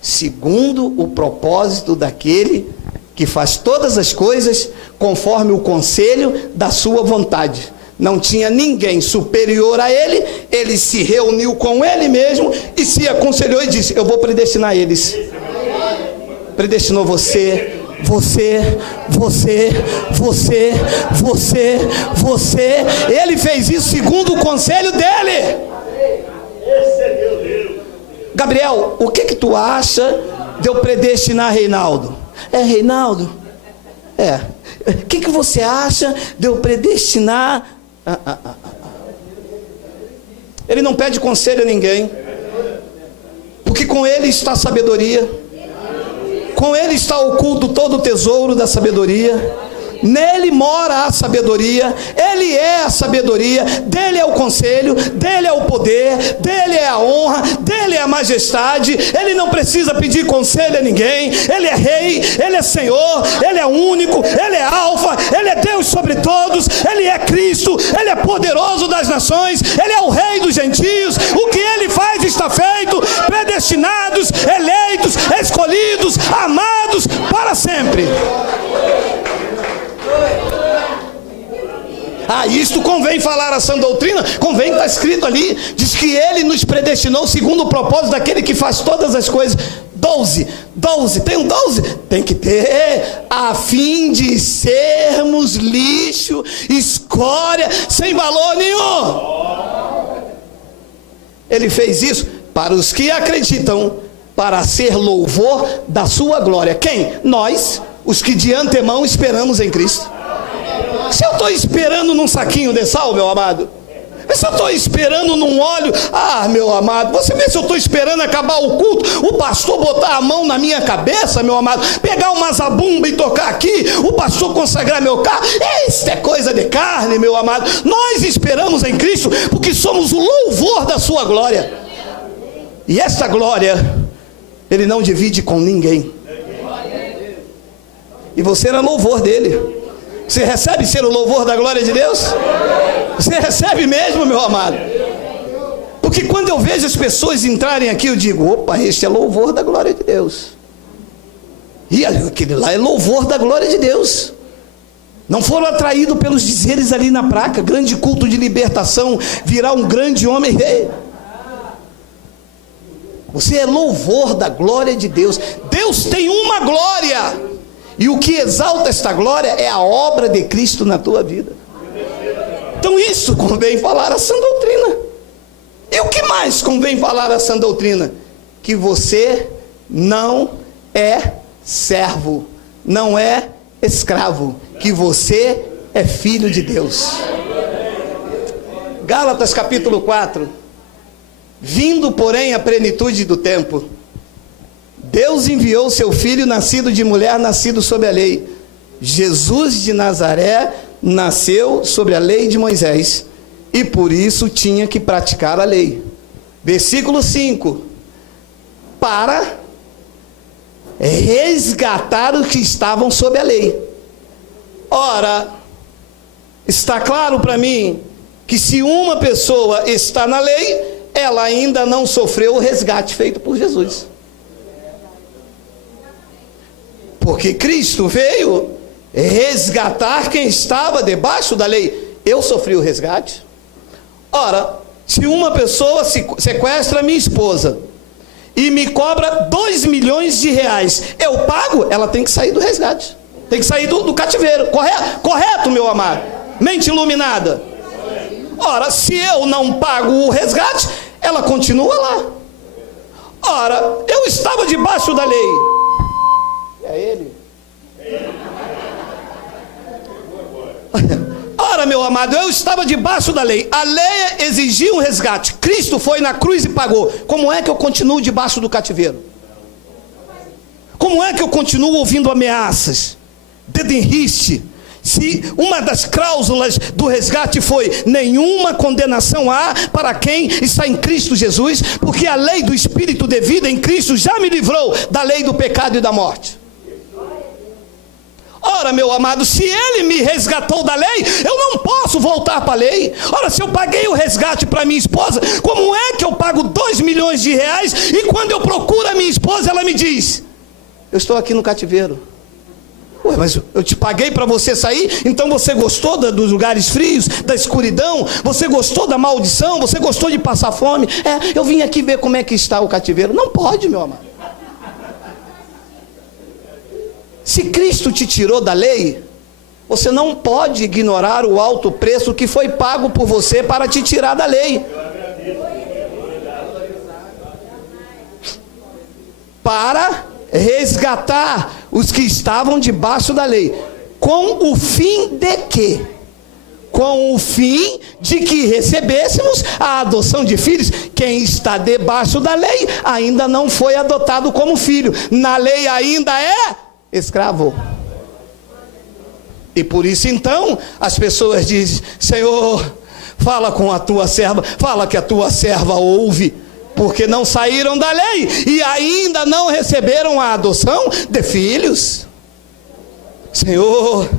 segundo o propósito daquele que faz todas as coisas conforme o conselho da sua vontade. Não tinha ninguém superior a ele, ele se reuniu com ele mesmo e se aconselhou e disse: eu vou predestinar eles. Predestinou você. Ele fez isso segundo o conselho dele. Gabriel, o que tu acha de eu predestinar Reinaldo? Reinaldo? O que você acha de eu predestinar? Ele não pede conselho a ninguém, porque com ele está a sabedoria. Com ele está oculto todo o tesouro da sabedoria. Nele mora a sabedoria. Ele é a sabedoria. Dele é o conselho, dele é o poder, dele é a honra, dele é a majestade. Ele não precisa pedir conselho a ninguém. Ele é rei, ele é Senhor, ele é único, ele é alfa, ele é Deus sobre todos, ele é Cristo, ele é poderoso das nações, ele é o rei dos gentios. O que ele faz está feito. Predestinados, eleitos, escolhidos, amados para sempre. Isto convém falar a sã doutrina, convém, está escrito ali, diz que ele nos predestinou segundo o propósito daquele que faz todas as coisas. 12, tem um 12? Tem que ter, a fim de sermos lixo, escória, sem valor nenhum. Ele fez isso para os que acreditam, para ser louvor da sua glória. Quem? Nós, os que de antemão esperamos em Cristo. Se eu estou esperando num saquinho de sal, meu amado, se eu estou esperando num óleo, meu amado, você vê se eu estou esperando acabar o culto, o pastor botar a mão na minha cabeça, meu amado, pegar uma zabumba e tocar aqui, o pastor consagrar meu carro, isso é coisa de carne, meu amado. Nós esperamos em Cristo, porque somos o louvor da sua glória, e essa glória ele não divide com ninguém. E você era louvor dele. Você recebe ser o louvor da glória de Deus? Você recebe mesmo, meu amado? Porque quando eu vejo as pessoas entrarem aqui, eu digo, opa, este é louvor da glória de Deus. E aquele lá é louvor da glória de Deus. Não foram atraídos pelos dizeres ali na placa, grande culto de libertação, virá um grande homem rei. Você é louvor da glória de Deus. Deus tem uma glória, e o que exalta esta glória é a obra de Cristo na tua vida. Então isso convém falar a sã doutrina. E o que mais convém falar a sã doutrina? Que você não é servo, não é escravo, que você é filho de Deus. Gálatas capítulo 4. Vindo, porém, a plenitude do tempo, Deus enviou seu filho, nascido de mulher, nascido sob a lei. Jesus de Nazaré nasceu sob a lei de Moisés, e por isso tinha que praticar a lei. Versículo 5. Para resgatar os que estavam sob a lei. Ora, está claro para mim que se uma pessoa está na lei, ela ainda não sofreu o resgate feito por Jesus. Porque Cristo veio resgatar quem estava debaixo da lei. Eu sofri o resgate. Ora, se uma pessoa sequestra minha esposa e me cobra 2 milhões de reais, eu pago? Ela tem que sair do resgate, tem que sair do cativeiro. Correto, meu amado? Mente iluminada. Ora, se eu não pago o resgate, ela continua lá. Ora, eu estava debaixo da lei. É ele? Ora, meu amado, eu estava debaixo da lei. A lei exigia um resgate. Cristo foi na cruz e pagou. Como é que eu continuo debaixo do cativeiro? Como é que eu continuo ouvindo ameaças, dedo em riste? Se uma das cláusulas do resgate foi: nenhuma condenação há para quem está em Cristo Jesus, porque a lei do Espírito de vida em Cristo já me livrou da lei do pecado e da morte. Ora, meu amado, se ele me resgatou da lei, eu não posso voltar para a lei. Ora, se eu paguei o resgate para minha esposa, como é que eu pago 2 milhões de reais e quando eu procuro a minha esposa, ela me diz: eu estou aqui no cativeiro? Ué, mas eu te paguei para você sair, então você gostou dos lugares frios, da escuridão? Você gostou da maldição? Você gostou de passar fome? Eu vim aqui ver como é que está o cativeiro. Não pode, meu amado. Se Cristo te tirou da lei, você não pode ignorar o alto preço que foi pago por você para te tirar da lei. Para resgatar os que estavam debaixo da lei. Com o fim de quê? Com o fim de que recebêssemos a adoção de filhos. Quem está debaixo da lei ainda não foi adotado como filho. Na lei ainda é escravo. E por isso então as pessoas dizem: Senhor, fala com a tua serva, fala que a tua serva ouve, porque não saíram da lei e ainda não receberam a adoção de filhos. Senhor,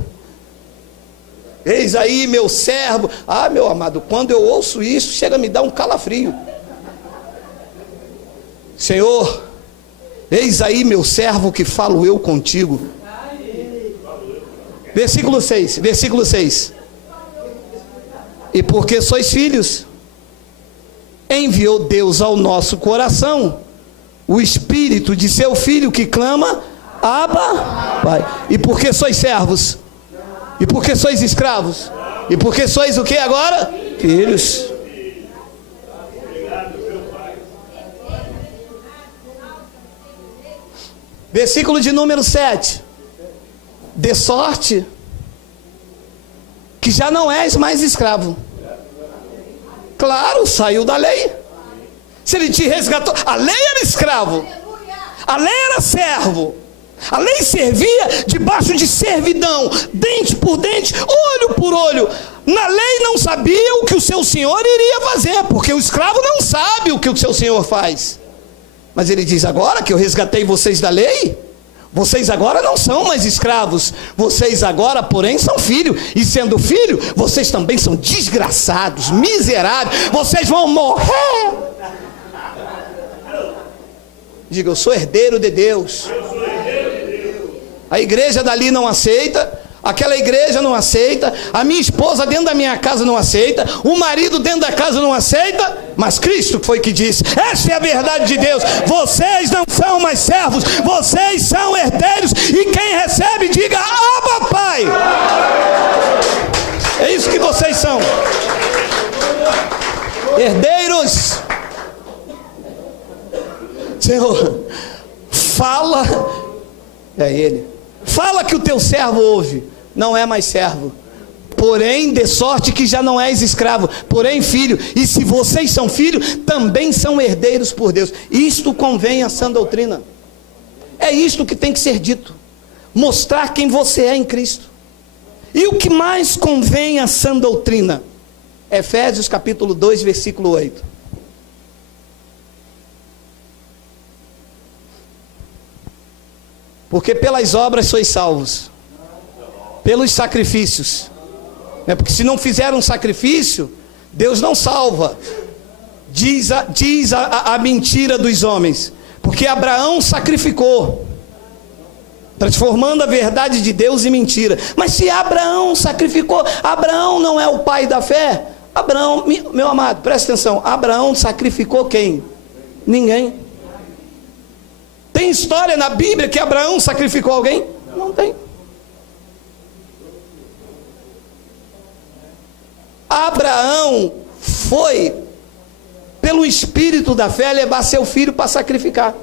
eis aí meu servo. Ah, meu amado, quando eu ouço isso, chega a me dar um calafrio. Senhor, eis aí meu servo que falo eu contigo. Versículo 6, versículo 6. E porque sois filhos, enviou Deus ao nosso coração o Espírito de seu Filho que clama: Abba, Pai. E porque sois servos, e porque sois escravos, e porque sois o que agora? Filhos. Versículo de número 7. De sorte que já não és mais escravo. Claro, saiu da lei. Se ele te resgatou, a lei era escravo, a lei era servo, a lei servia debaixo de servidão, dente por dente, olho por olho. Na lei não sabia o que o seu senhor iria fazer, porque o escravo não sabe o que o seu senhor faz. Mas ele diz: agora que eu resgatei vocês da lei, Vocês agora não são mais escravos, vocês agora, porém, são filhos, e sendo filho, vocês também são desgraçados, miseráveis, vocês vão morrer. Diga, eu sou herdeiro de Deus. A igreja dali não aceita, aquela igreja não aceita, a minha esposa dentro da minha casa não aceita, o marido dentro da casa não aceita, mas Cristo foi que disse, esta é a verdade de Deus, vocês não são mais servos, vocês são herdeiros, e quem recebe diga, Abba Pai. É isso que vocês são, herdeiros. Senhor, fala, é Ele, fala que o teu servo ouve, não é mais servo, porém de sorte que já não és escravo, porém filho, e se vocês são filhos, também são herdeiros por Deus. Isto convém à sã doutrina, é isto que tem que ser dito, mostrar quem você é em Cristo. E o que mais convém à sã doutrina? Efésios capítulo 2, versículo 8. Porque pelas obras sois salvos, pelos sacrifícios, porque se não fizer um sacrifício, Deus não salva. Diz a mentira dos homens, porque Abraão sacrificou, transformando a verdade de Deus em mentira. Mas se Abraão sacrificou, Abraão não é o pai da fé? Abraão, meu amado, presta atenção, Abraão sacrificou quem? Ninguém. Tem história na Bíblia que Abraão sacrificou alguém? Não tem. Abraão foi, pelo espírito da fé, levar seu filho para sacrificar.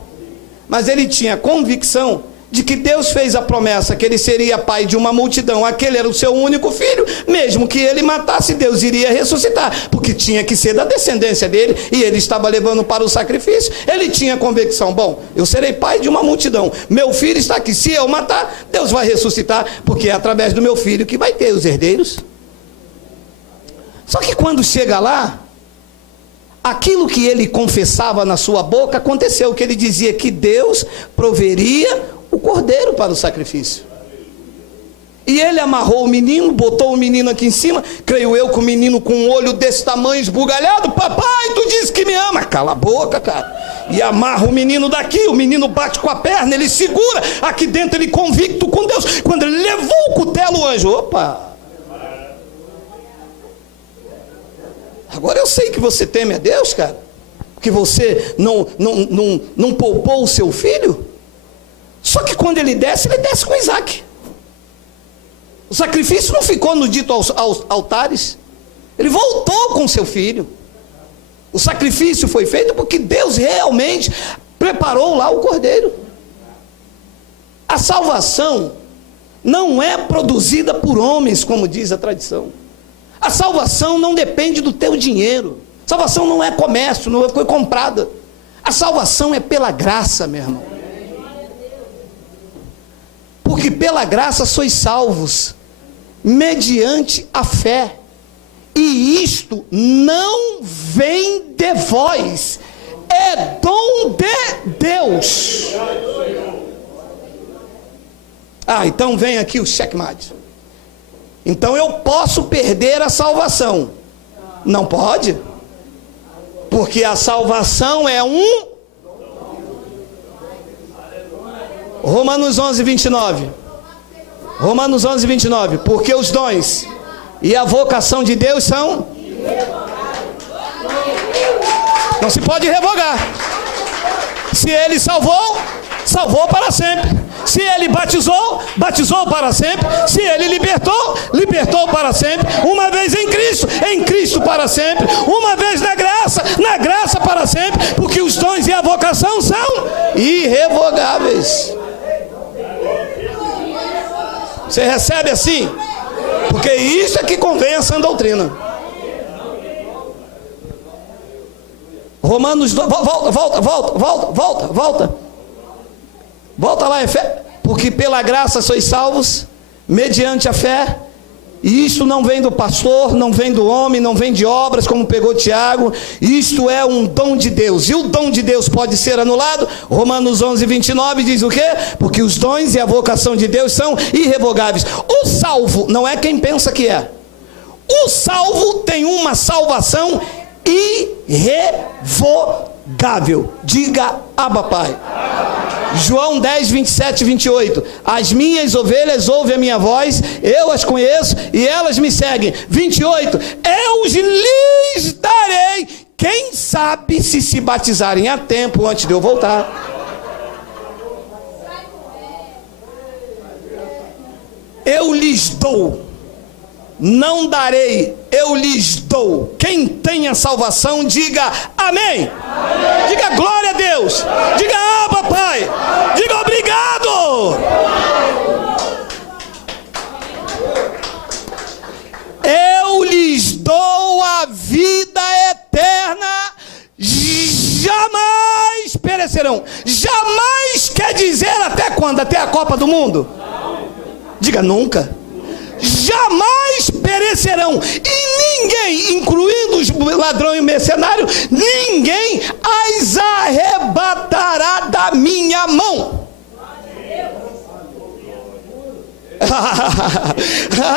Mas ele tinha convicção de que Deus fez a promessa que ele seria pai de uma multidão, aquele era o seu único filho, mesmo que ele matasse, Deus iria ressuscitar, porque tinha que ser da descendência dele, e ele estava levando para o sacrifício. Ele tinha convicção, bom, eu serei pai de uma multidão, meu filho está aqui, se eu matar, Deus vai ressuscitar, porque é através do meu filho que vai ter os herdeiros. Só que quando chega lá, aquilo que ele confessava na sua boca, aconteceu, que ele dizia que Deus proveria o cordeiro para o sacrifício. E ele amarrou o menino, botou o menino aqui em cima, creio eu que o menino com um olho desse tamanho esbugalhado, papai, tu disse que me ama, cala a boca, cara, e amarra o menino daqui, o menino bate com a perna, ele segura, aqui dentro ele convicto com Deus, quando ele levou o cutelo, o anjo, opa, agora eu sei que você teme a Deus, cara, porque você não poupou o seu filho. Só que quando ele desce com Isaac. O sacrifício não ficou no dito aos altares, ele voltou com seu filho. O sacrifício foi feito porque Deus realmente preparou lá o cordeiro. A salvação não é produzida por homens, como diz a tradição. A salvação não depende do teu dinheiro. A salvação não é comércio, não foi comprada. A salvação é pela graça, meu irmão. Porque pela graça sois salvos, mediante a fé. E isto não vem de vós, é dom de Deus. Então vem aqui o checkmate. Então eu posso perder a salvação? Não pode, porque a salvação é um... Romanos 11, 29. Romanos 11, 29. Porque os dons e a vocação de Deus são... Não se pode revogar. Se ele salvou, salvou para sempre. Se ele batizou, batizou para sempre. Se ele libertou, libertou para sempre. Uma vez em Cristo para sempre. Uma vez na graça para sempre. Porque os dons e a vocação são irrevogáveis. Você recebe assim? Porque isso é que convém a sã doutrina. Romanos, volta lá, porque pela graça sois salvos, mediante a fé, E isto não vem do pastor, não vem do homem, não vem de obras, como pegou Tiago. Isto é um dom de Deus. E o dom de Deus pode ser anulado? Romanos 11, 29 diz o quê? Porque os dons e a vocação de Deus são irrevogáveis. O salvo não é quem pensa que é. O salvo tem uma salvação irrevogável. Diga, Abba, Pai. João 10, 27 e 28. As minhas ovelhas ouvem a minha voz, eu as conheço e elas me seguem. 28. Eu lhes darei, quem sabe se batizarem a tempo antes de eu voltar. Eu lhes dou. Não darei, eu lhes dou. Quem tem a salvação, diga amém. Amém. Diga glória a Deus. Diga Abba, Pai. Diga obrigado. Eu lhes dou a vida eterna, jamais perecerão. Jamais quer dizer até quando? Até a Copa do Mundo? Diga nunca. Jamais perecerão, e ninguém, incluindo os ladrões e mercenários, ninguém as arrebatará da minha mão.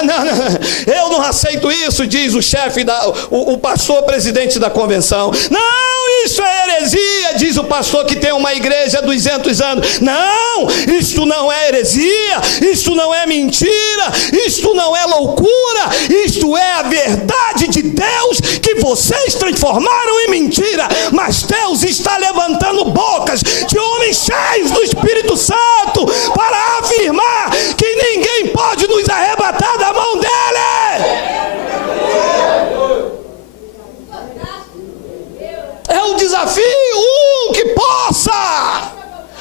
Não, eu não aceito isso, diz o chefe, o pastor presidente da convenção. Não, isso é heresia, diz o pastor que tem uma igreja há 200 anos. Não, isto não é heresia, isto não é mentira, isto não é loucura, isto é a verdade de Deus que vocês transformaram em mentira. Mas Deus está levantando bocas de homens cheios do Espírito Santo para afirmar que ninguém pode nos arrebatar da mão dele. É o desafio, que possa.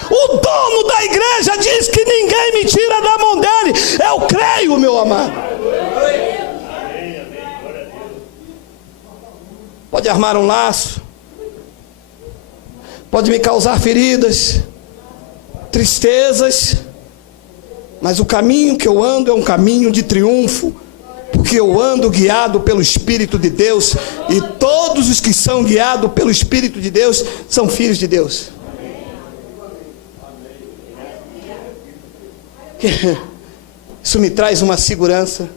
O dono da igreja diz que ninguém me tira da mão dele. Eu creio, meu amado. Pode armar um laço, pode me causar feridas, tristezas, mas o caminho que eu ando é um caminho de triunfo, porque eu ando guiado pelo Espírito de Deus, e todos os que são guiados pelo Espírito de Deus são filhos de Deus. Isso me traz uma segurança.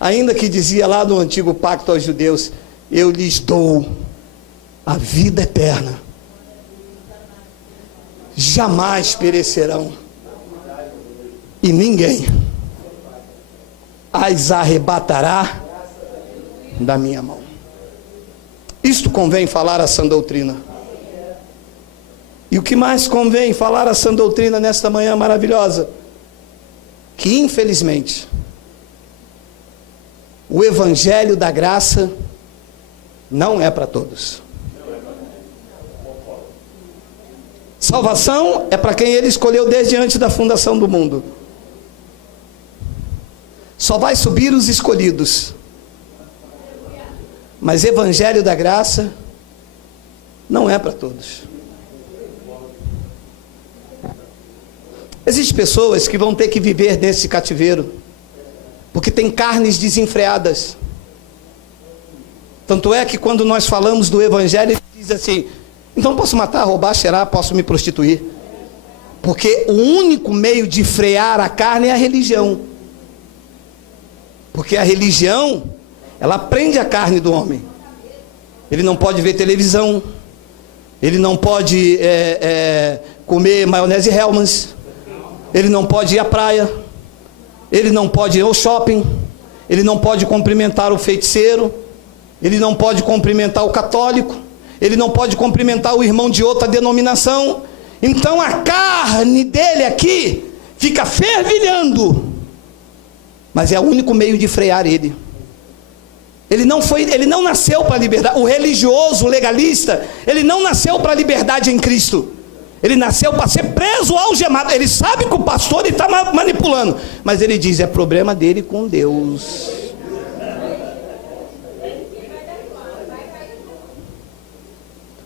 Ainda que dizia lá no antigo pacto aos judeus: eu lhes dou a vida eterna, jamais perecerão, e ninguém as arrebatará da minha mão. Isto convém falar a sã doutrina. E o que mais convém falar a sã doutrina nesta manhã maravilhosa? Que infelizmente o evangelho da graça não é para todos. Salvação é para quem ele escolheu desde antes da fundação do mundo. Só vai subir os escolhidos. Mas evangelho da graça não é para todos. Existem pessoas que vão ter que viver nesse cativeiro, porque tem carnes desenfreadas. Tanto é que quando nós falamos do evangelho, ele diz assim: então posso matar, roubar, cheirar, posso me prostituir. Porque o único meio de frear a carne é a religião. Porque a religião, ela prende a carne do homem. Ele não pode ver televisão, ele não pode comer maionese Hellmann's, ele não pode ir à praia, ele não pode ir ao shopping, ele não pode cumprimentar o feiticeiro, ele não pode cumprimentar o católico, ele não pode cumprimentar o irmão de outra denominação. Então a carne dele aqui fica fervilhando, mas é o único meio de frear ele. Ele não nasceu para a liberdade. O religioso, o legalista, ele não nasceu para a liberdade em Cristo. Ele nasceu para ser preso, algemado. Ele sabe que o pastor está manipulando, mas ele diz: é problema dele com Deus.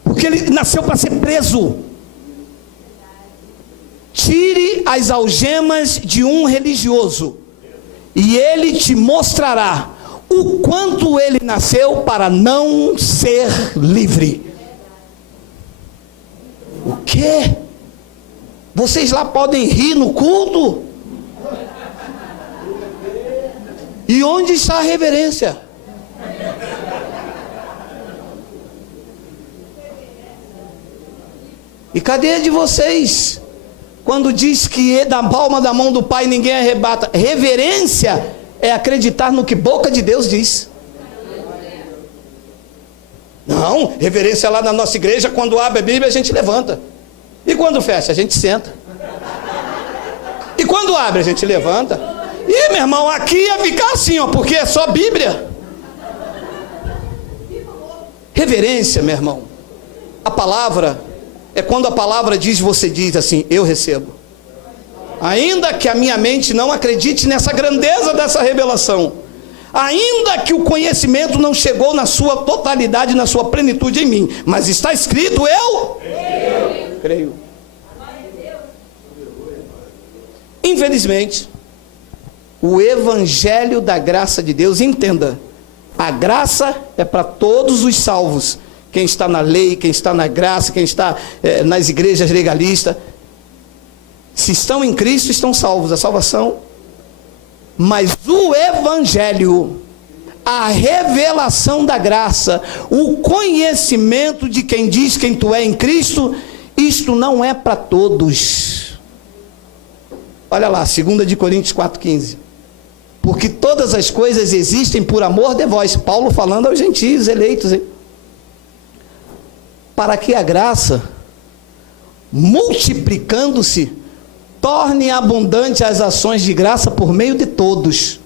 Porque ele nasceu para ser preso. Tire as algemas de um religioso e ele te mostrará o quanto ele nasceu para não ser livre. O quê? Vocês lá podem rir no culto? E onde está a reverência? E cadê a de vocês? Quando diz que da palma da mão do Pai ninguém arrebata. Reverência é acreditar no que boca de Deus diz. Não, reverência lá na nossa igreja, quando abre a Bíblia a gente levanta. E quando fecha, a gente senta. E quando abre, a gente levanta. E meu irmão, aqui ia ficar assim, ó, porque é só Bíblia. Reverência, meu irmão. A palavra é quando a palavra diz, você diz assim, eu recebo. Ainda que a minha mente não acredite nessa grandeza dessa revelação, ainda que o conhecimento não chegou na sua totalidade, na sua plenitude em mim, mas está escrito, eu creio. Infelizmente, o evangelho da graça de Deus, entenda, a graça é para todos os salvos. Quem está na lei, quem está na graça, quem está nas igrejas legalistas, se estão em Cristo, estão salvos, a salvação. Mas o evangelho, a revelação da graça, o conhecimento de quem diz quem tu é em Cristo, isto não é para todos. Olha lá, 2 Coríntios 4,15. Porque todas as coisas existem por amor de vós. Paulo falando aos gentios eleitos, hein? Para que a graça, multiplicando-se, torne abundante as ações de graça por meio de todos,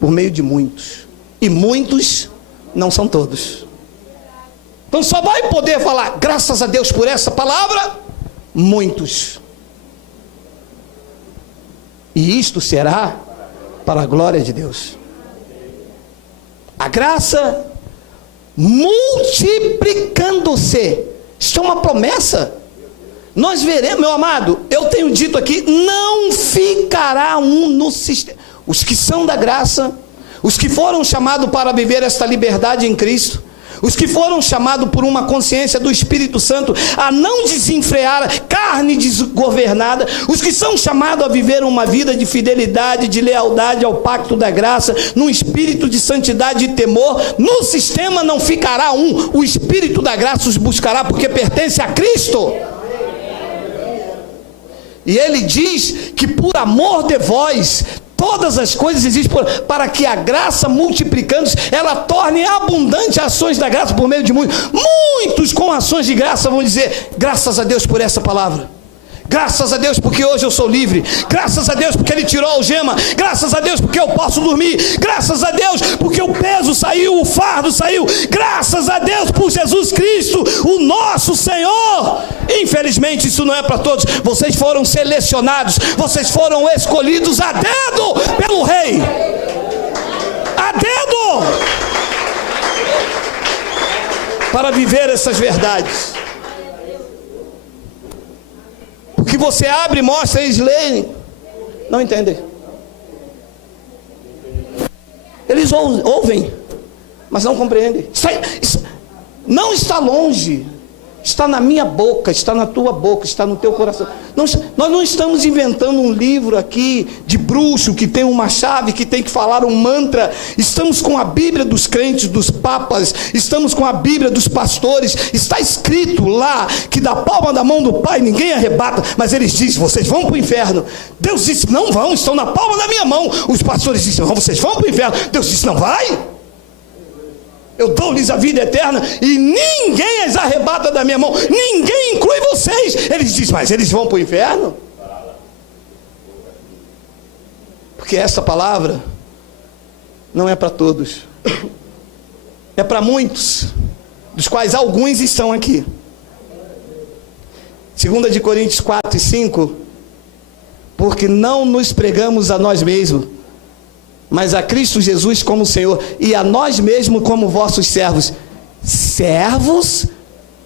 por meio de muitos, e muitos não são todos. Então só vai poder falar graças a Deus por essa palavra muitos, e isto será para a glória de Deus. A graça multiplicando-se, isto é uma promessa. Nós veremos, meu amado, eu tenho dito aqui, não ficará um no sistema. Os que são da graça, os que foram chamados para viver esta liberdade em Cristo, os que foram chamados por uma consciência do Espírito Santo a não desenfrear carne desgovernada, os que são chamados a viver uma vida de fidelidade, de lealdade ao pacto da graça, num espírito de santidade e temor, no sistema não ficará um, o Espírito da graça os buscará, porque pertence a Cristo. E ele diz que por amor de vós, todas as coisas existem para que a graça multiplicando-se, ela torne abundante ações da graça por meio de muitos. Muitos com ações de graça vão dizer, graças a Deus por essa palavra. Graças a Deus porque hoje eu sou livre. Graças a Deus porque Ele tirou a algema. Graças a Deus porque eu posso dormir. Graças a Deus porque o peso saiu, o fardo saiu. Graças a Deus por Jesus Cristo, o nosso Senhor. Infelizmente isso não é para todos. Vocês foram selecionados, vocês foram escolhidos a dedo pelo Rei. A dedo. Para viver essas verdades. O que você abre e mostra, eles leem, não entendem. Eles ouvem, mas não compreendem. Não está longe, está na minha boca, está na tua boca, está no teu coração. Nós não estamos inventando um livro aqui de bruxo que tem uma chave, que tem que falar um mantra. Estamos com a Bíblia dos crentes, dos papas, estamos com a Bíblia dos pastores. Está escrito lá que da palma da mão do Pai ninguém arrebata, mas eles dizem, vocês vão para o inferno. Deus disse, não vão, estão na palma da minha mão. Os pastores dizem, não, vocês vão para o inferno. Deus disse, não vai. Eu dou-lhes a vida eterna e ninguém as arrebata da minha mão. Ninguém inclui vocês. Eles dizem, mas eles vão para o inferno? Porque essa palavra não é para todos. É para muitos, dos quais alguns estão aqui. 2 Coríntios 4 e 5. Porque não nos pregamos a nós mesmos, mas a Cristo Jesus como Senhor, e a nós mesmos como vossos servos. Servos,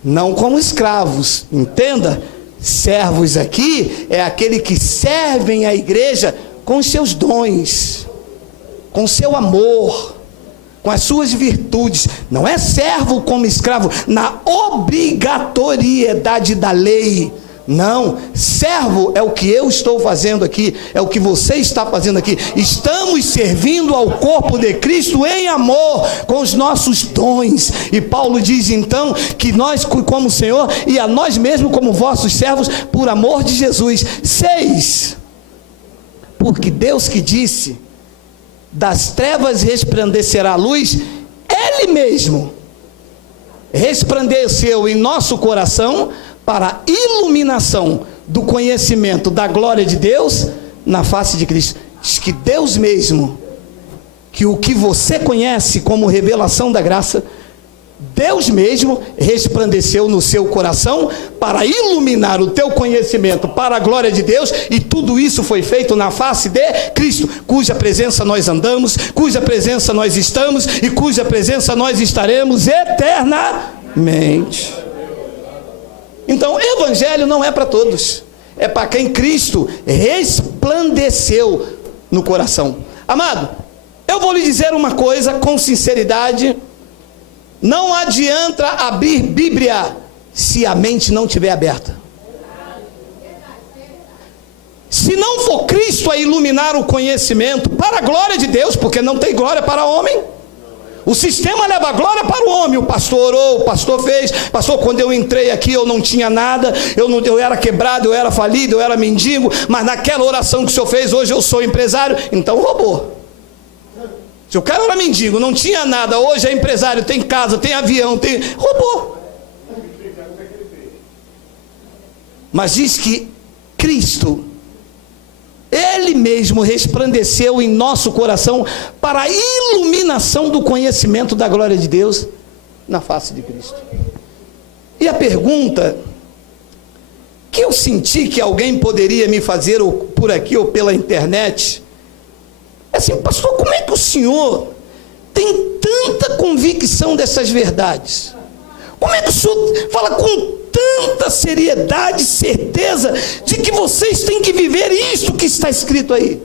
não como escravos. Entenda, servos aqui é aquele que servem a igreja com os seus dons. com seu amor, com as suas virtudes. Não é servo como escravo, na obrigatoriedade da lei. Não, servo é o que eu estou fazendo aqui, é o que você está fazendo aqui. Estamos servindo ao corpo de Cristo em amor, com os nossos dons. E Paulo diz então que nós, como Senhor, e a nós mesmos como vossos servos, por amor de Jesus. 6. Porque Deus que disse, das trevas resplandecerá a luz, Ele mesmo resplandeceu em nosso coração para a iluminação do conhecimento da glória de Deus na face de Cristo. Diz que Deus mesmo, que o que você conhece como revelação da graça, Deus mesmo resplandeceu no seu coração para iluminar o teu conhecimento para a glória de Deus, e tudo isso foi feito na face de Cristo, cuja presença nós andamos, cuja presença nós estamos e cuja presença nós estaremos eternamente. Então, evangelho não é para todos, é para quem Cristo resplandeceu no coração. Amado, eu vou lhe dizer uma coisa com sinceridade: não adianta abrir Bíblia se a mente não estiver aberta. Se não for Cristo a iluminar o conhecimento para a glória de Deus, porque não tem glória para homem. O sistema leva glória para o homem. O pastor orou, o pastor fez. Pastor, quando eu entrei aqui eu não tinha nada, eu era quebrado, eu era falido, eu era mendigo, mas naquela oração que o senhor fez, hoje eu sou empresário. Então roubou. Se o cara era mendigo, não tinha nada, hoje é empresário, tem casa, tem avião, tem... roubou. Mas diz que Cristo, Ele mesmo resplandeceu em nosso coração para a iluminação do conhecimento da glória de Deus na face de Cristo. E a pergunta que eu senti que alguém poderia me fazer, ou por aqui ou pela internet, é assim: pastor, como é que o senhor tem tanta convicção dessas verdades? Como é que o senhor fala com tanta seriedade, certeza de que vocês têm que viver isto que está escrito aí?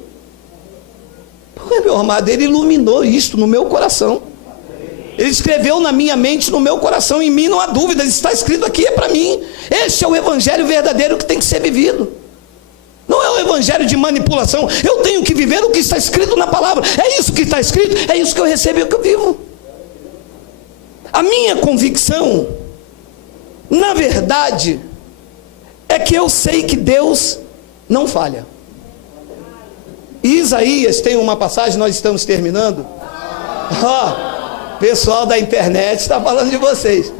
Porque, meu amado, Ele iluminou isto no meu coração. Ele escreveu na minha mente, no meu coração. Em mim não há dúvida, está escrito aqui, é para mim. Este é o evangelho verdadeiro que tem que ser vivido. Não é um evangelho de manipulação. Eu tenho que viver o que está escrito na palavra. É isso que está escrito, é isso que eu recebo e o que eu vivo. A minha convicção, na verdade, é que eu sei que Deus não falha. Isaías tem uma passagem, nós estamos terminando. Pessoal da internet está falando de vocês.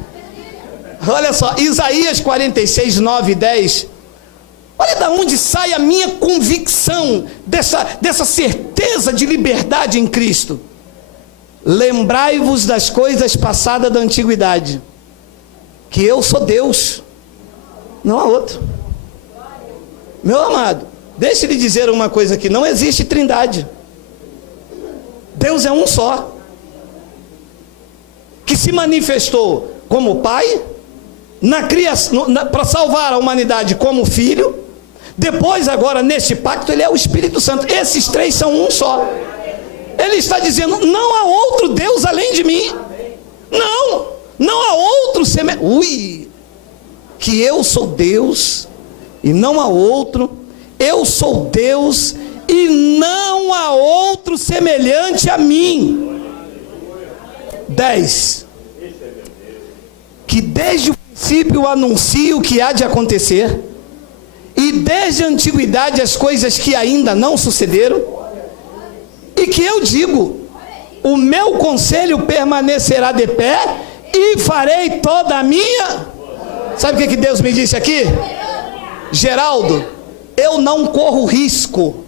Olha só, Isaías 46, 9 e 10. Olha de onde sai a minha convicção dessa certeza de liberdade em Cristo. Lembrai-vos das coisas passadas da antiguidade, que eu sou Deus, não há outro. Meu amado, deixe lhe dizer uma coisa aqui: não existe trindade. Deus é um só, que se manifestou como Pai, na criação, para salvar a humanidade como Filho. Depois, agora, neste pacto, Ele é o Espírito Santo. Esses três são um só. Ele está dizendo: não há outro Deus além de mim. Não há outro semelhante. Que eu sou Deus e não há outro. Eu sou Deus e não há outro semelhante a mim. 10. Que desde o princípio anuncio o que há de acontecer, e desde a antiguidade as coisas que ainda não sucederam, e que eu digo: o meu conselho permanecerá de pé, e farei toda a minha... Sabe o que Deus me disse aqui? Geraldo, eu não corro risco.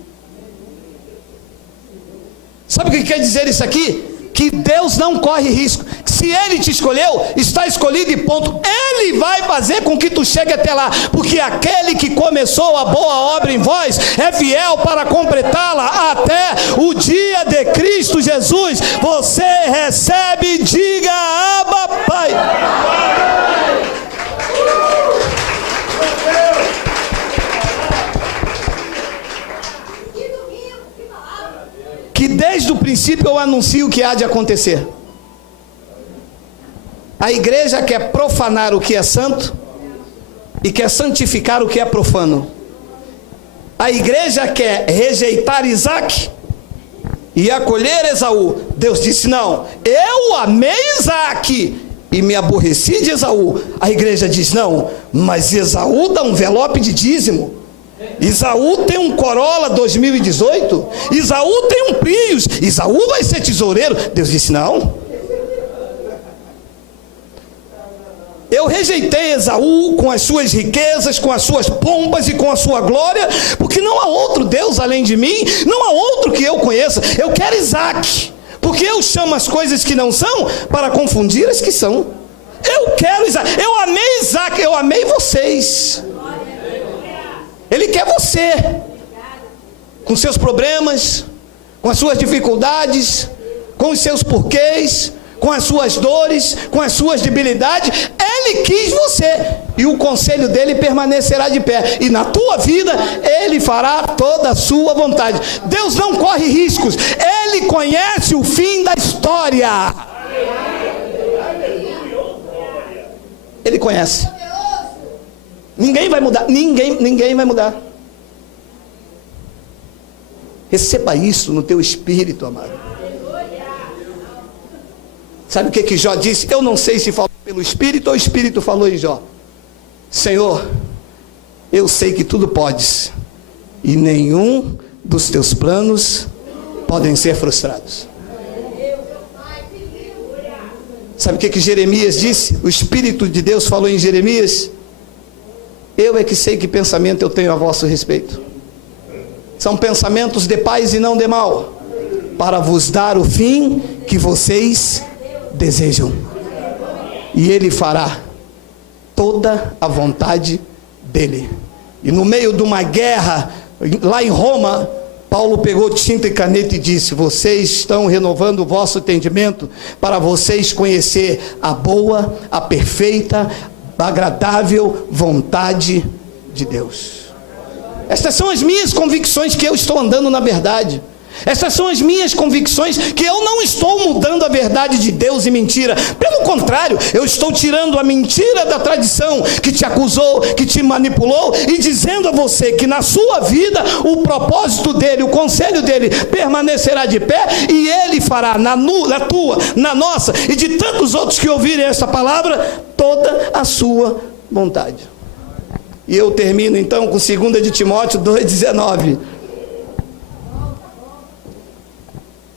Sabe o que quer dizer isso aqui? Que Deus não corre risco. Se Ele te escolheu, está escolhido e ponto. Ele vai fazer com que tu chegue até lá, porque aquele que começou a boa obra em vós é fiel para completá-la até o dia de Cristo Jesus. Você recebe, diga: Abba, Pai. Que desde o princípio eu anuncio o que há de acontecer. A igreja quer profanar o que é santo e quer santificar o que é profano. A igreja quer rejeitar Isaac e acolher Esaú. Deus disse: não, eu amei Isaac e me aborreci de Esaú. A igreja diz: não, mas Esaú dá um envelope de dízimo. Esaú tem um Corolla 2018. Esaú tem um Prius. Esaú vai ser tesoureiro. Deus disse: não. Eu rejeitei Esaú com as suas riquezas, com as suas pompas e com a sua glória, porque não há outro Deus além de mim, não há outro que eu conheça. Eu quero Isaac, porque eu chamo as coisas que não são para confundir as que são. Eu quero Isaac, eu amei Isaac, eu amei vocês. Ele quer você, com seus problemas, com as suas dificuldades, com os seus porquês, com as suas dores, com as suas debilidades. Ele quis você, e o conselho dele permanecerá de pé, e na tua vida ele fará toda a sua vontade. Deus não corre riscos, ele conhece o fim da história. Ele conhece. Ninguém vai mudar, ninguém vai mudar. Receba isso no teu espírito, amado. Sabe o que Jó disse? Eu não sei se falou pelo Espírito ou o Espírito falou em Jó. Senhor, eu sei que tudo podes, e nenhum dos teus planos podem ser frustrados. Sabe o que Jeremias disse? O Espírito de Deus falou em Jeremias: eu é que sei que pensamento eu tenho a vosso respeito. São pensamentos de paz e não de mal, para vos dar o fim que vocês desejam. E ele fará toda a vontade dele. E no meio de uma guerra lá em Roma, Paulo pegou tinta e caneta e disse: vocês estão renovando o vosso entendimento para vocês conhecer a boa, a perfeita, a agradável vontade de Deus. Estas são as minhas convicções, que eu estou andando na verdade. Essas são as minhas convicções, que eu não estou mudando a verdade de Deus em mentira. Pelo contrário, eu estou tirando a mentira da tradição que te acusou, que te manipulou, e dizendo a você que na sua vida o propósito dele, o conselho dele permanecerá de pé, e ele fará na tua, na nossa e de tantos outros que ouvirem essa palavra toda a sua vontade. E eu termino então com 2 de Timóteo 2,19.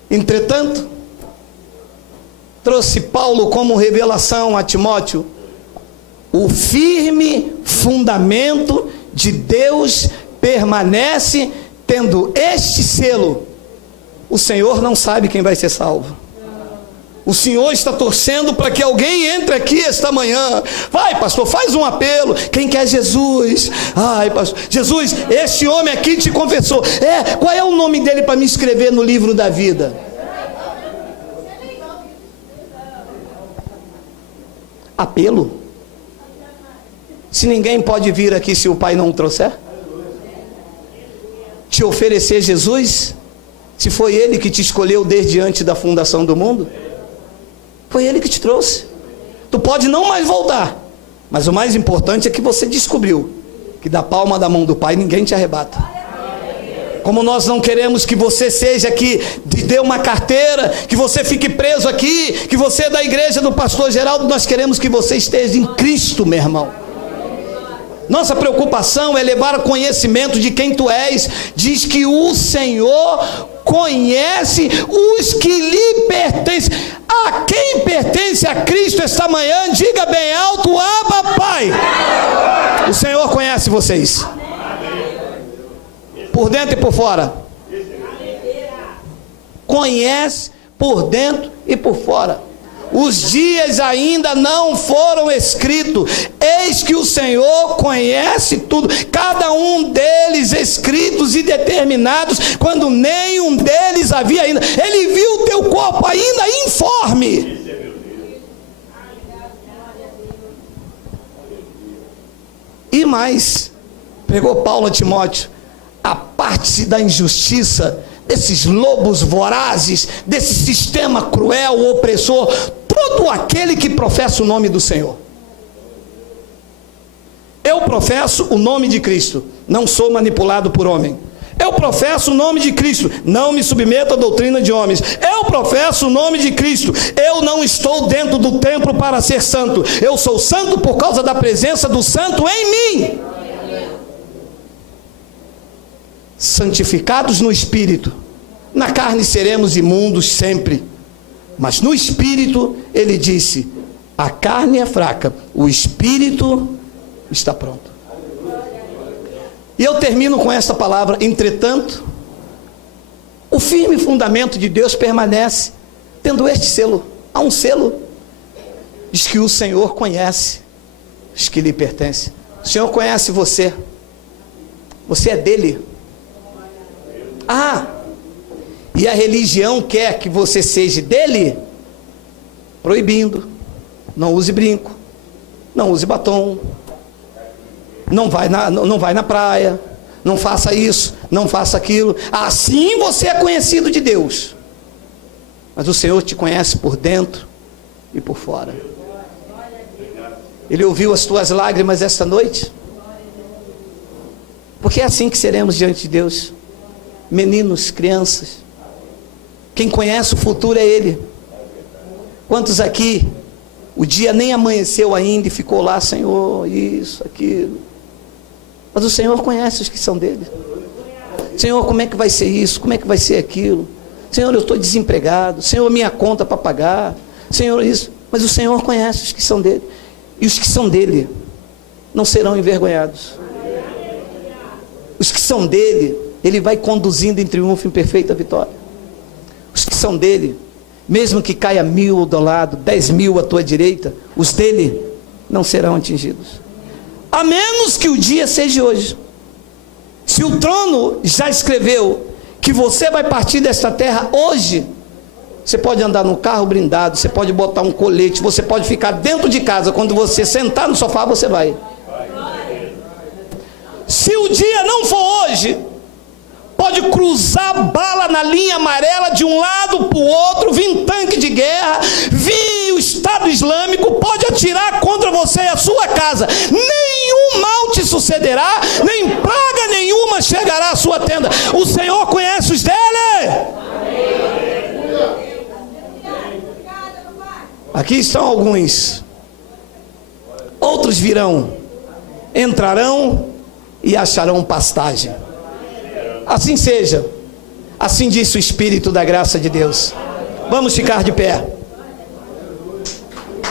Entretanto, trouxe Paulo como revelação a Timóteo o firme fundamento de Deus permanece, tendo este selo: o Senhor não sabe quem vai ser salvo. O Senhor está torcendo para que alguém entre aqui esta manhã. Vai, pastor, faz um apelo. Quem quer Jesus? Ai, pastor, Jesus, este homem aqui te confessou. Qual é o nome dele para me escrever no livro da vida? Apelo. Se ninguém pode vir aqui se o Pai não o trouxer? Te oferecer Jesus? Se foi Ele que te escolheu desde antes da fundação do mundo? Foi Ele que te trouxe. Tu pode não mais voltar, mas o mais importante é que você descobriu que da palma da mão do Pai ninguém te arrebata. Como nós não queremos que você seja aqui, dê uma carteira, que você fique preso aqui, que você é da igreja do pastor Geraldo, nós queremos que você esteja em Cristo, meu irmão. Nossa preocupação é levar conhecimento de quem tu és. Diz que o Senhor conhece os que lhe pertencem. A quem pertence a Cristo esta manhã, diga bem alto: Abba, Pai. O Senhor conhece vocês, por dentro e por fora. Conhece por dentro e por fora. Os dias ainda não foram escritos, eis que o Senhor conhece tudo, cada um deles escritos e determinados, quando nenhum deles havia ainda. Ele viu o teu corpo ainda informe. E mais, pregou Paulo a Timóteo: aparte-se da injustiça, desses lobos vorazes, desse sistema cruel, opressor, todo aquele que professa o nome do Senhor. Eu professo o nome de Cristo, não sou manipulado por homem. Eu professo o nome de Cristo, não me submeto à doutrina de homens. Eu professo o nome de Cristo, eu não estou dentro do templo para ser santo. Eu sou santo por causa da presença do santo em mim. Santificados no Espírito. Na carne seremos imundos sempre, mas no Espírito, ele disse, a carne é fraca, o Espírito está pronto. E eu termino com esta palavra, entretanto, o firme fundamento de Deus permanece, tendo este selo. Há um selo, diz que o Senhor conhece os que lhe pertencem. O Senhor conhece você, você é dele. E a religião quer que você seja dele, proibindo, não use brinco, não use batom, não vai na praia, não faça isso, não faça aquilo. Assim você é conhecido de Deus. Mas o Senhor te conhece por dentro e por fora. Ele ouviu as tuas lágrimas esta noite, porque é assim que seremos diante de Deus. Meninos, crianças, quem conhece o futuro é Ele. Quantos aqui o dia nem amanheceu ainda e ficou lá, Senhor, isso, aquilo? Mas o Senhor conhece os que são dele. Senhor, como é que vai ser isso? Como é que vai ser aquilo? Senhor, eu estou desempregado. Senhor, minha conta para pagar. Senhor, isso. Mas o Senhor conhece os que são dele. E os que são dele não serão envergonhados. Os que são dele, ele vai conduzindo em triunfo, em perfeita vitória. Os que são dele, mesmo que caia 1000 do lado, 10.000 à tua direita, os dele não serão atingidos. A menos que o dia seja hoje. Se o trono já escreveu que você vai partir desta terra hoje, você pode andar no carro blindado, você pode botar um colete, você pode ficar dentro de casa, quando você sentar no sofá, você vai. Se o dia não for hoje, pode cruzar bala na linha amarela de um lado para o outro, vir tanque de guerra, vir o Estado Islâmico, pode atirar contra você e a sua casa, nenhum mal te sucederá, nem praga nenhuma chegará à sua tenda. O Senhor conhece os dele. Aqui estão alguns, outros virão, entrarão e acharão pastagem. Assim seja, assim disse o Espírito da graça de Deus. Vamos ficar de pé.